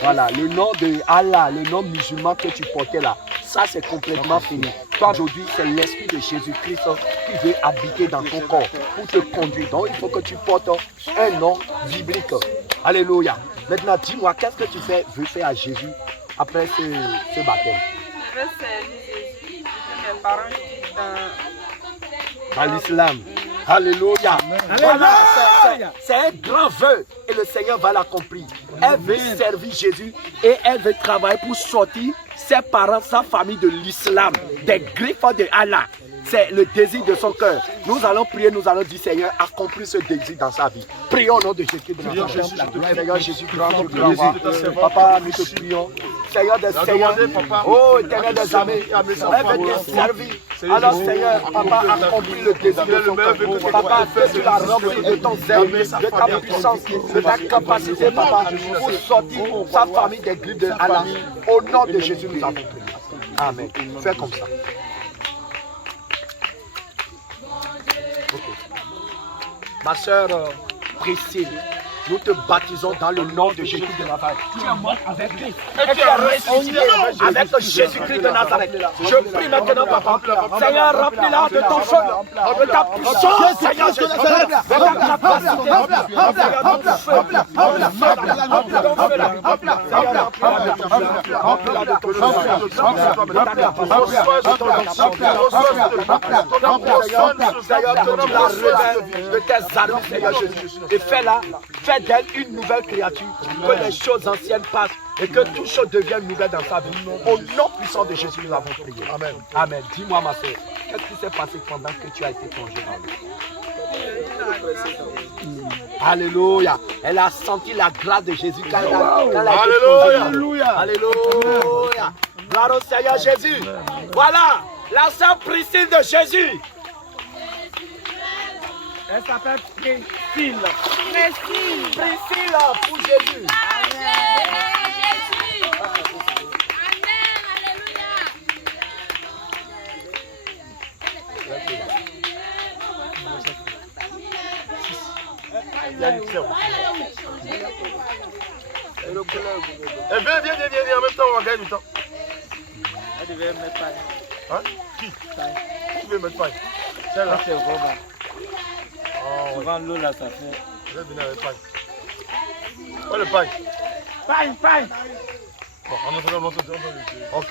Voilà. Le nom de Allah, le nom musulman que tu portais là, ça, c'est complètement fini. Toi, aujourd'hui, c'est l'esprit de Jésus-Christ qui veut habiter dans ton corps pour te conduire. Donc, il faut que tu portes un nom biblique. Alléluia. Maintenant, dis-moi, qu'est-ce que tu veux faire à Jésus après ce baptême? Je veux servir Jésus, mes parents dans l'islam. Alléluia. Voilà, c'est un grand vœu et le Seigneur va l'accomplir. Elle veut servir Jésus et elle veut travailler pour sortir ses parents, sa famille de l'islam, des griffes de Allah. C'est le désir de son cœur. Nous allons prier, nous allons dire Seigneur, accomplis ce désir dans sa vie. Prions au nom de Jésus. Seigneur Jésus, grand Papa, nous te prions. Seigneur des Seigneurs, oh éternel des armées, elle veut te servir. Alors Seigneur, Papa, accomplis le désir de son cœur. Papa, que tu la remplis de ton zèle, de ta puissance, de ta capacité, Papa, pour sortir sa famille des griffes de Allah. Au nom de Jésus, nous avons prié. Amen. Fais comme ça. Ma soeur Priscille, nous te baptisons dans le nom de Jésus de Nazareth. Tu es mort avec Christ. Et tu es ressuscité avec Jésus-Christ de Nazareth. Je prie maintenant, Papa. Seigneur, remplis-la de ton feu, de ta puissance, Seigneur Jésus, de ta capacité. De tes armes, Seigneur Jésus. Et fais-la, fais d'elle une nouvelle créature, que les choses anciennes passent et que toutes choses deviennent nouvelles dans sa vie. Au nom puissant de Jésus, nous avons prié. Amen. Amen. Dis-moi, ma soeur, qu'est-ce qui s'est passé pendant que tu as été plongé dans l'eau? Alléluia. Elle a senti la grâce de Jésus quand elle a été plongée. Alléluia. Gloire au Seigneur Jésus. Voilà la sœur Priscille de Jésus. Elle s'appelle Priscille. Priscille pour Jésus. Amen. Viens, en même temps, on va gagner du temps. Elle devait mettre paille. Hein? Qui? Qui veut mettre paille? Celle-là. C'est Robin. Oh, souvent l'eau là, ça fait. Je vais venir avec paille. Où est le paille? Paille. Bon, on a fait. Ok.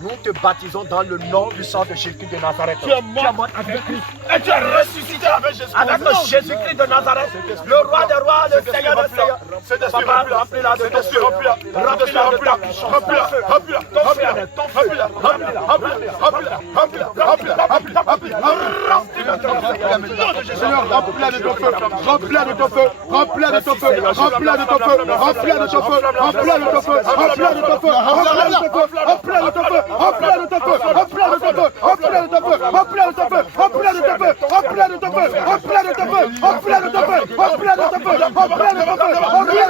Nous te baptisons dans le nom du sang de Jésus de Nazareth. Tu es mort avec Christ et tu es ressuscité avec Jésus-Christ de Nazareth, le roi des rois, le Seigneur des seigneurs. Papa, remplis-la de ton feu, remplis-la de ta puissance, remplis-la de ton feu, Seigneur, remplis-la de ton feu, remplis-la de ton feu, remplis-la de ton feu, remplis-la de ton feu, remplis-la de ton feu, remplis-la de ton feu, remplis-la de ton feu, remplis-la de ton feu, remplis-la de ton feu, remplis-la de ton feu, remplis-la de ton feu, remplis-la de ton feu, remplis-la de ton feu, remplis-la de ton feu, remplis-la de ton feu, remplis-la de ton feu, remplis-la de ton feu, remplis-la de ton feu, remplis-la de ton feu, remplis-la de ton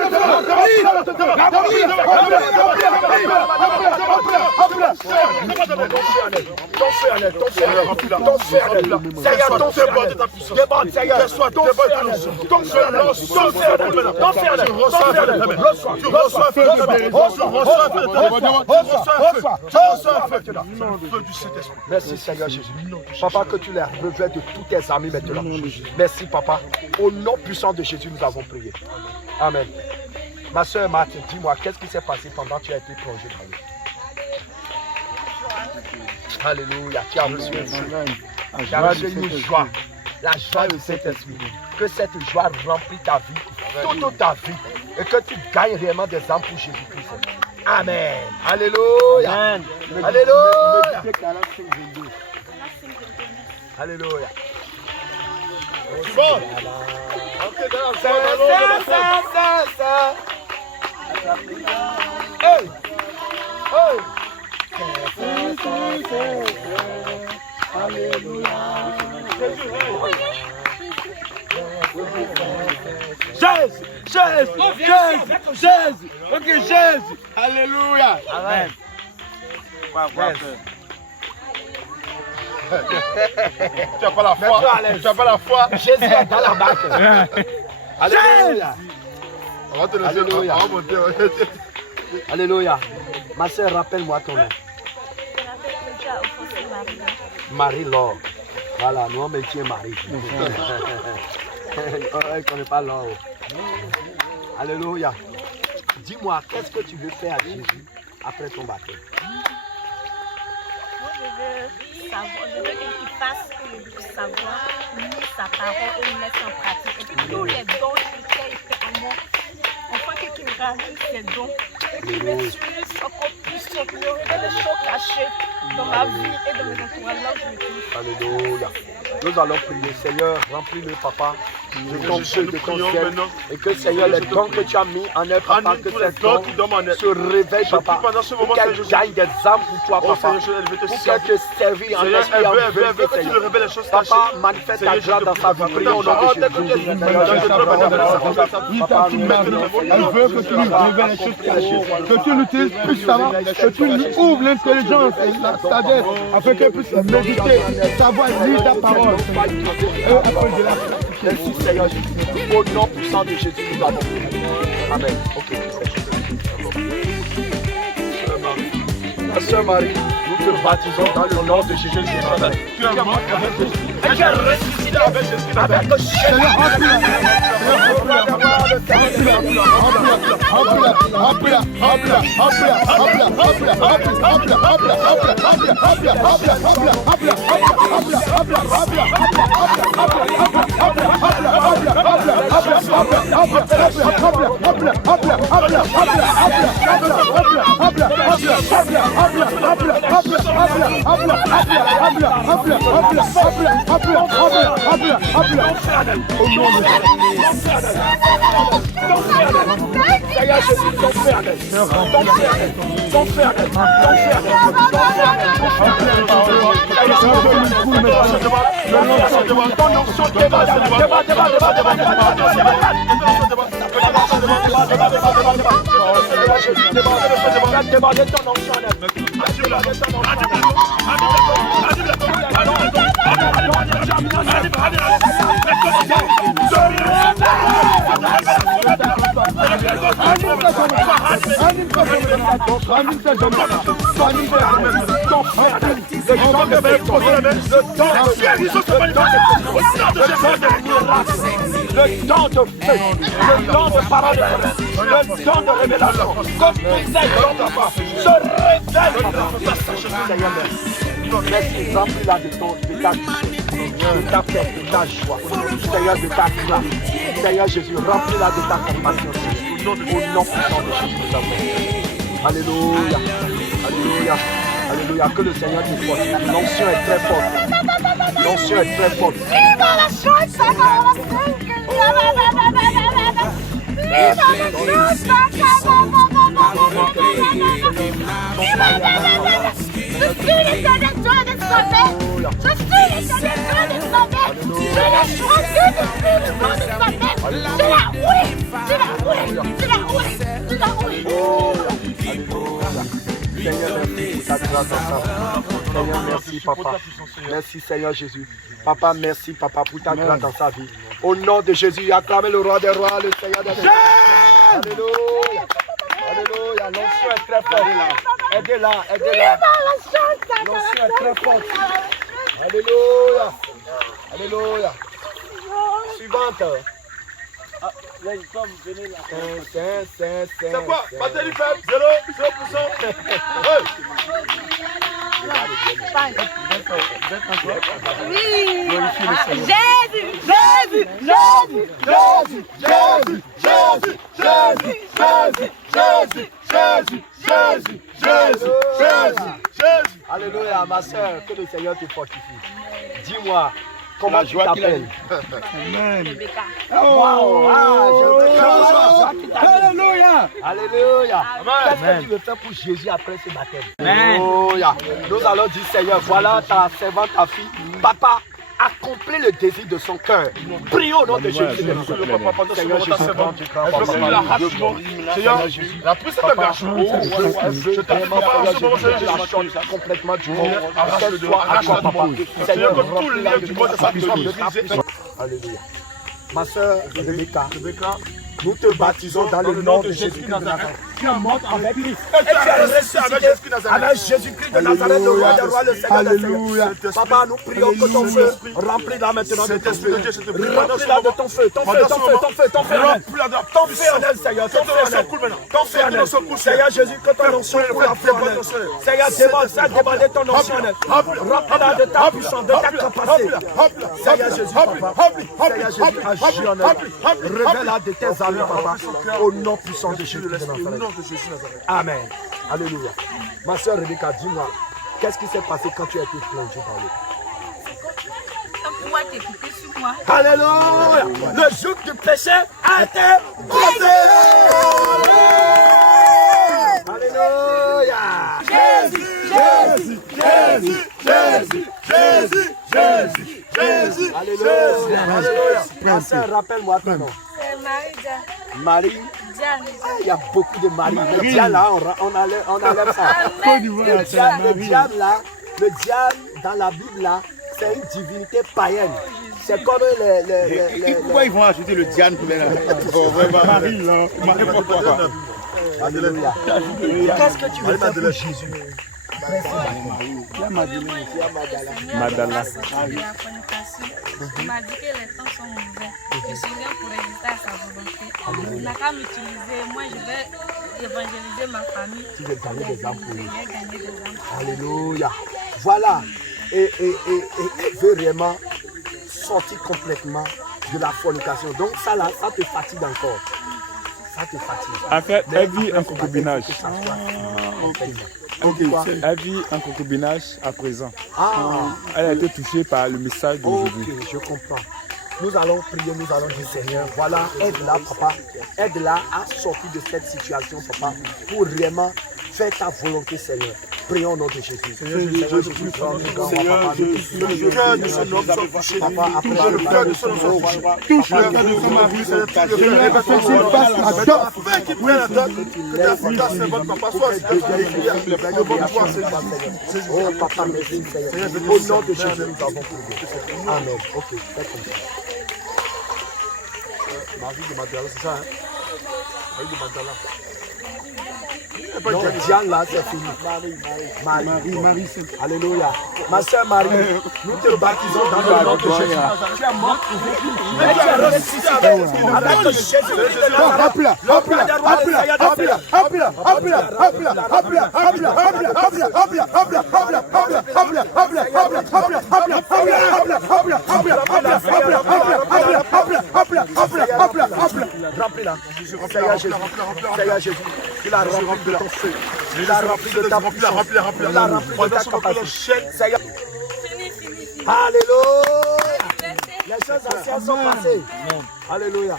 Merci Seigneur Jésus. Papa, que tu les revêts de tous tes amis maintenant. Merci Papa. Au nom puissant de Jésus, nous avons prié. Amen. Ma soeur Marthe, dis-moi, qu'est-ce qui s'est passé pendant que tu as été plongé dans l'eau? Alléluia, tu as reçu une joie. Tu as reçu une joie. La joie de Saint-Esprit. Que cette joie remplit ta vie, toute ta vie. Et que tu gagnes réellement des âmes pour Jésus-Christ. Amen. Alléluia. Amen. Alléluia. Alléluia. C'est bon. Hey! Hey! Jésus, Jésus, Jésus, Jésus, ok Jésus, alléluia. Amen. Tu n'as pas la foi, tu n'as pas la foi. Jésus est dans la barque. Alléluia. On va te laisser Alléluia. monter. Alléluia. Ma soeur, rappelle-moi ton nom. Marie-Laure. Voilà, nous on métier Marie. Elle ne connaît pas Laure. Alléluia. Dis-moi, qu'est-ce que tu veux faire à Jésus après ton baptême? Je veux qu'il fasse que je puisse savoir lire sa parole et le mettre en pratique. Et puis tous les dons qu'il fait en moi, enfin qu'il me rajoute ces dons. Et qu'il me suive encore plus, qu'il me révèle des choses cachées dans ma vie et dans mes entourages. Là où je me trouve. Alléluia. Nous allons prier. Seigneur, remplis-le, papa, de ton feu, de ton ciel. Et que, Seigneur, les dons que tu as mis en œuvre, papa, que ces dons se réveillent, papa, pour qu'elles gagnent des âmes pour toi, papa, pour qu'elles te servent en esprit, en vérité, Seigneur. Papa, manifeste ta grâce dans sa vie. Prions au nom de Jésus. Elle veut que tu lui révèles les choses cachées, que tu l'utilises puissamment, que tu lui ouvres l'intelligence et la sagesse afin qu'elle puisse méditer, savoir lire ta parole. Merci Seigneur Jésus. Au nom puissant de Jésus, nous avons prié. Amen. Ok. Ma soeur Marie, nous te baptisons dans le nom de Jésus. Tu es mort avec Jésus. Et tu es ressuscité avec Jésus. Avec le Seigneur. le don de feu, le don de parole de presse, le don de révélation. Comme tous ces dons, papa, se révèle, papa. Seigneur, merci, remplis-la de ta de ta paix, de ta joie, Seigneur, de ta grâce. Seigneur Jésus, remplis-la de ta compassion, Seigneur. Au nom puissant de Jésus, nous avons. Alléluia, alléluia, alléluia. Que le Seigneur te fortifie. L'onction est très forte. L'onction est très forte. Seigneur, merci pour ta grâce en Seigneur, merci, papa. Merci, Seigneur Jésus. Papa, merci, papa, pour ta grâce dans sa vie. Au nom de Jésus, acclamez le roi des rois, le Seigneur des rois. Alléluia. Alléluia. L'onction est très forte. Aidez-la, aidez-la. L'onction est très forte. Alléluia. Alléluia. Suivante. Là, ils sont venus là. C'est quoi? Batterie faible, 0%. Jésus. Alléluia, ma soeur, que le Seigneur te fortifie. Dis-moi, comment tu t'appelles? Alléluia. Alléluia. Qu'est-ce que tu veux faire pour Jésus après ce baptême? Alléluia. Nous allons dire, Seigneur, voilà ta servante, ta fille. Papa, accomplis le désir de son cœur. Prions au nom de Jésus. Seigneur Jésus, Seigneur Jésus, la plus simple je t'accorde complètement du monde. Arrache-toi à toi, papa. Seigneur, que tout le lien du monde soit brisé. Alléluia. Ma soeur Rebecca, nous te baptisons dans le nom de Jésus-Christ de Nazareth. Tu es morte avec Christ. Et tu es ressuscité avec Jésus-Christ de Nazareth, le roi des rois, le Seigneur des seigneurs. Papa, nous prions que ton feu remplis-la maintenant de ton feu. Remplis-la de ton feu, ton feu, ton feu, ton feu, ton feu. Ton feu en elle, Seigneur. Ton feu en elle. Ton feu en elle. Seigneur Jésus, que ton onction pour la foi en elle. Seigneur, demandez ton onction en elle. Remplis-la de ta puissance, de ta capacité. Seigneur Jésus, papa. Seigneur Jésus, agis en elle. Révèle-la de tes âmes, papa. Au nom puissant de Jésus de Nazareth. Amen. Alléluia. Ma soeur Rebecca, dis-moi, qu'est-ce qui s'est passé quand tu as été plongé dans l'eau? Un pouvoir t'est coupé sur moi. Alléluia. Le joug du péché a été brisé. Alléluia. Jésus, Jésus, Jésus, Jésus, Jésus, Jésus, Jésus. Alléluia. Alléluia. Ma soeur, rappelle-moi ton nom. C'est Marie-Diane. Marie. Il y a beaucoup de Marie. Le diable là, on enlève ça. Le diable là, le diable dans la Bible là, c'est une divinité païenne. C'est comme les... Pourquoi ils vont ajouter le diable pour les... Marie là, Alléluia. Qu'est-ce que tu veux faire pour Jésus? Madala. Il m'a dit que les temps sont mauvais. Je suis là pour résister à sa volonté. Il n'a qu'à m'utiliser. Moi, je vais évangéliser ma famille. Tu veux gagner des âmes pour lui. Je vais gagner des âmes. Alléluia. Voilà. Et elle veut vraiment sortir complètement de la fornication. Donc ça là, ça te fatigue encore. Ça te fatigue. En fait, elle vit un concubinage. Elle vit un concubinage à présent. Elle a été touchée par le message d'aujourd'hui. Ok, je comprends. Nous allons prier, nous allons dire Seigneur, voilà, aide-la, papa. Aide-la à sortir de cette situation, papa, pour vraiment faire ta volonté, Seigneur. Prions au nom de Jésus. Seigneur, le cœur de son homme soit touché. Papa, après le cœur de son homme, touche le cœur de son mari, Seigneur. Oh, papa, merci, Seigneur. Au nom de Jésus, nous avons prié. Amen. Ok, fais comme ça. Marie de Madeleine, c'est ça, hein? Non, Diane là, c'est fini. Marie. Alléluia. Ma soeur Marie, nous te baptisons dans le nom de Jésus. Tu es mort mais tu es ressuscité avec Jésus. Remplis-la. Seigneur Jésus. Il a rempli de ton feu. Il a rempli de ta puissance. Il a rempli de ta capacité. Seigneur. Alléluia. Les choses anciennes sont passées. Alléluia.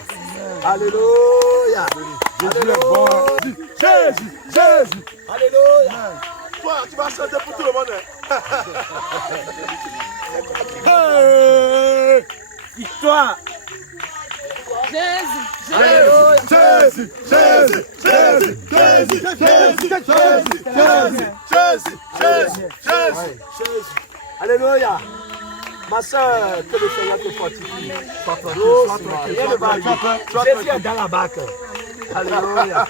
Alléluia. Alléluia. Jésus. Alléluia. Toi, tu vas chanter pour tout le monde. Victoire. Jésus. Alléluia. Ma soeur, que le Seigneur te fortifie. Sois tranquille. Jésus est dans la barque. Alléluia.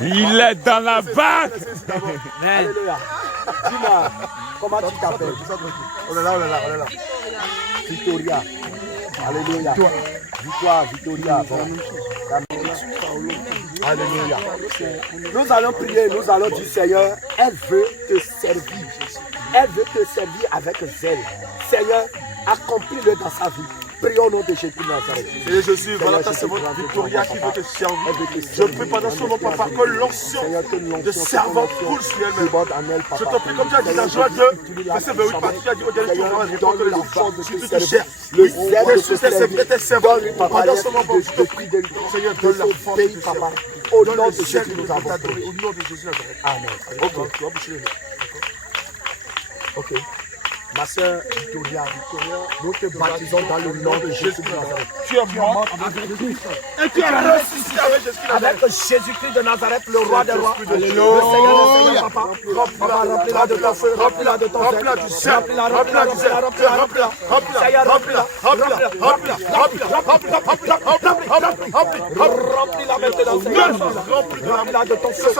Il est dans la barque. Alléluia. Dis-moi, comment tu t'appelles? On est là. Victoria. Alléluia. Victoria. Bon. Alléluia. Nous allons prier, nous allons dire Seigneur, elle veut te servir. Elle veut te servir avec zèle. Seigneur, accomplis-le dans sa vie. Prions au nom de Jésus de Nazareth. Seigneur Jésus, voilà ta servante Victoria qui veut te servir. Je prie pendant ce moment, papa, que l'onction de servante coule sur elle-même. Je te prie comme tu as dit dans Joël 2, verset 28, tu as dit au dernier jour, réponds que les enfants sur toute chair. Le zèle de tes servantes. Pendant ce moment, je te prie de Seigneur, donne la force de papa. Au nom de Jésus, nous avons prié. Au nom de Jésus, Amen. Ok. Ma soeur Victoria, nous te baptisons dans le nom de Jésus-Christ. Tu es mort avec Christ. Et tu es ressuscité avec Jésus-Christ de Nazareth, le roi des rois. Alléluia. Le Seigneur, papa. Remplis-la de ton feu, remplis-la de ton zèle. Remplis-la. Seigneur, remplis-la maintenant, Seigneur. Remplis-la de ton feu.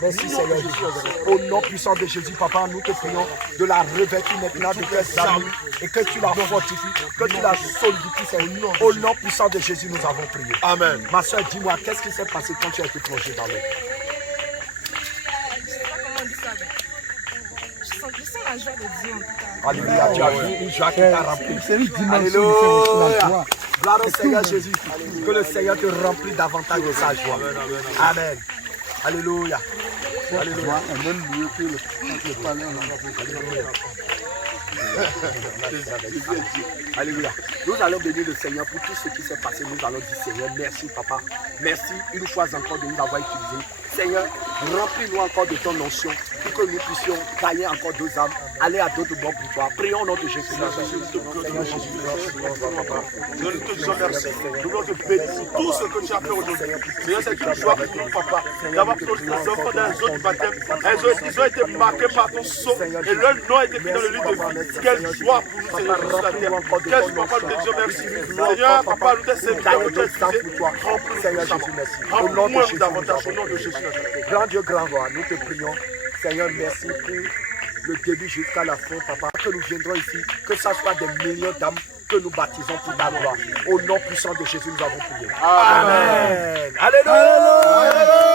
Merci Seigneur Jésus. Au nom puissant de Jésus, papa, nous te prions de la revêtir maintenant de tes armes et que tu la fortifies, que tu la solidifies, Seigneur. Au nom puissant de Jésus, nous avons prié. Amen. Ma soeur, dis-moi, qu'est-ce qui s'est passé quand tu as été plongé dans l'eau? Je sens la joie de Dieu en tout cas. Alléluia, tu as vu une joie qui t'a rempli. Alléluia. Gloire au Seigneur Jésus. Que le Seigneur te remplit davantage de sa joie. Amen. Alléluia. Alléluia. Alléluia. Nous allons bénir le Seigneur pour tout ce qui s'est passé. Nous allons dire Seigneur, merci papa. Merci une fois encore de nous avoir utilisés. Seigneur, remplis-nous encore de ton onction pour que nous puissions gagner encore d'autres âmes, aller à d'autres bords pour toi. Prions au nom de Jésus. Seigneur Jésus, nous te disons merci. Nous voulons te bénir pour tout ce que tu as fait aujourd'hui. Seigneur, c'est qu'une joie pour nous, papa, d'avoir plongé les enfants dans les eaux du baptême. Ils ont été marqués par ton sceau et leur nom a été mis dans le livre de vie. Quelle joie pour nous, Seigneur, sur la terre. Quelle joie, papa, nous te disons merci. Seigneur, papa, nous te serviteurs, nous te disons remplis-moi davantage au nom de Jésus. Grand Dieu, grand roi, nous te prions. Seigneur, merci pour le début jusqu'à la fin, papa. Que nous viendrons ici, que ce soit des millions d'âmes que nous baptisons pour ta gloire. Au nom puissant de Jésus, nous avons prié. Amen. Alléluia.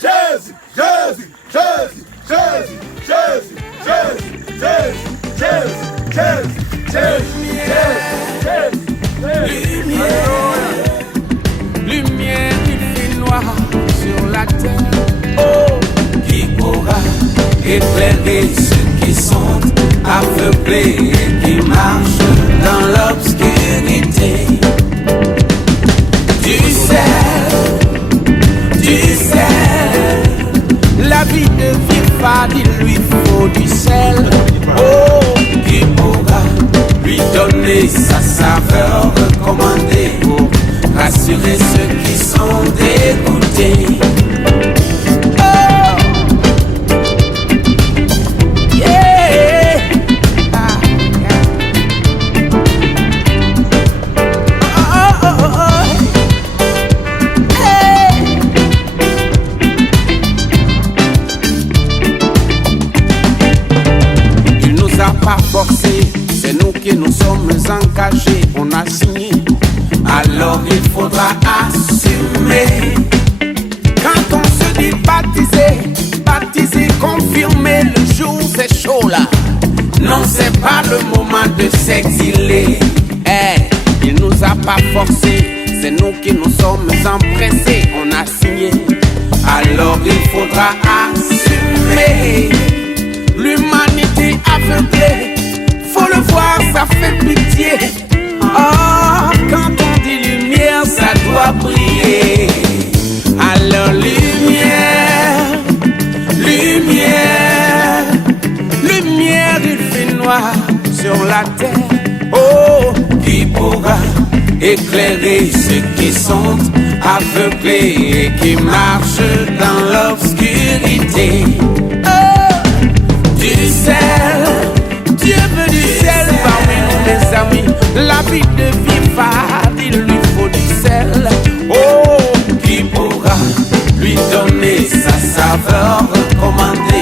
Jésus, Jésus, Jésus, Jésus, Jésus, Jésus, Jésus, Jésus, Jésus, Jésus, lumière qui fait noir sur la terre, oh, qui pourra éclairer ceux qui sont aveuglés et qui marchent dans l'obscurité. Du sel, la vie devient fade, il lui faut du sel, oh, qui pourra lui donner sa saveur recommandée pour rassurer ceux qui sont dégoûtés. Oh, qui nous sommes engagés, on a signé. Alors il faudra assumer. Quand on se dit baptiser, confirmer, le jour c'est chaud là. Non, c'est pas le moment de s'exiler. Il nous a pas forcé, c'est nous qui nous sommes empressés, on a signé. Alors il faudra assumer. L'humanité aveuglée, faut le voir, ça fait pitié. Oh, quand on dit lumière, ça doit briller. Alors lumière, lumière, lumière, il fait noir sur la terre. Oh, qui pourra éclairer ceux qui sont aveuglés et qui marchent dans l'obscurité. Oh, du sel, Dieu veut du sel parmi nous, mes amis. La vie devient fade, il lui faut du sel. Oh, qui pourra lui donner sa saveur recommandée.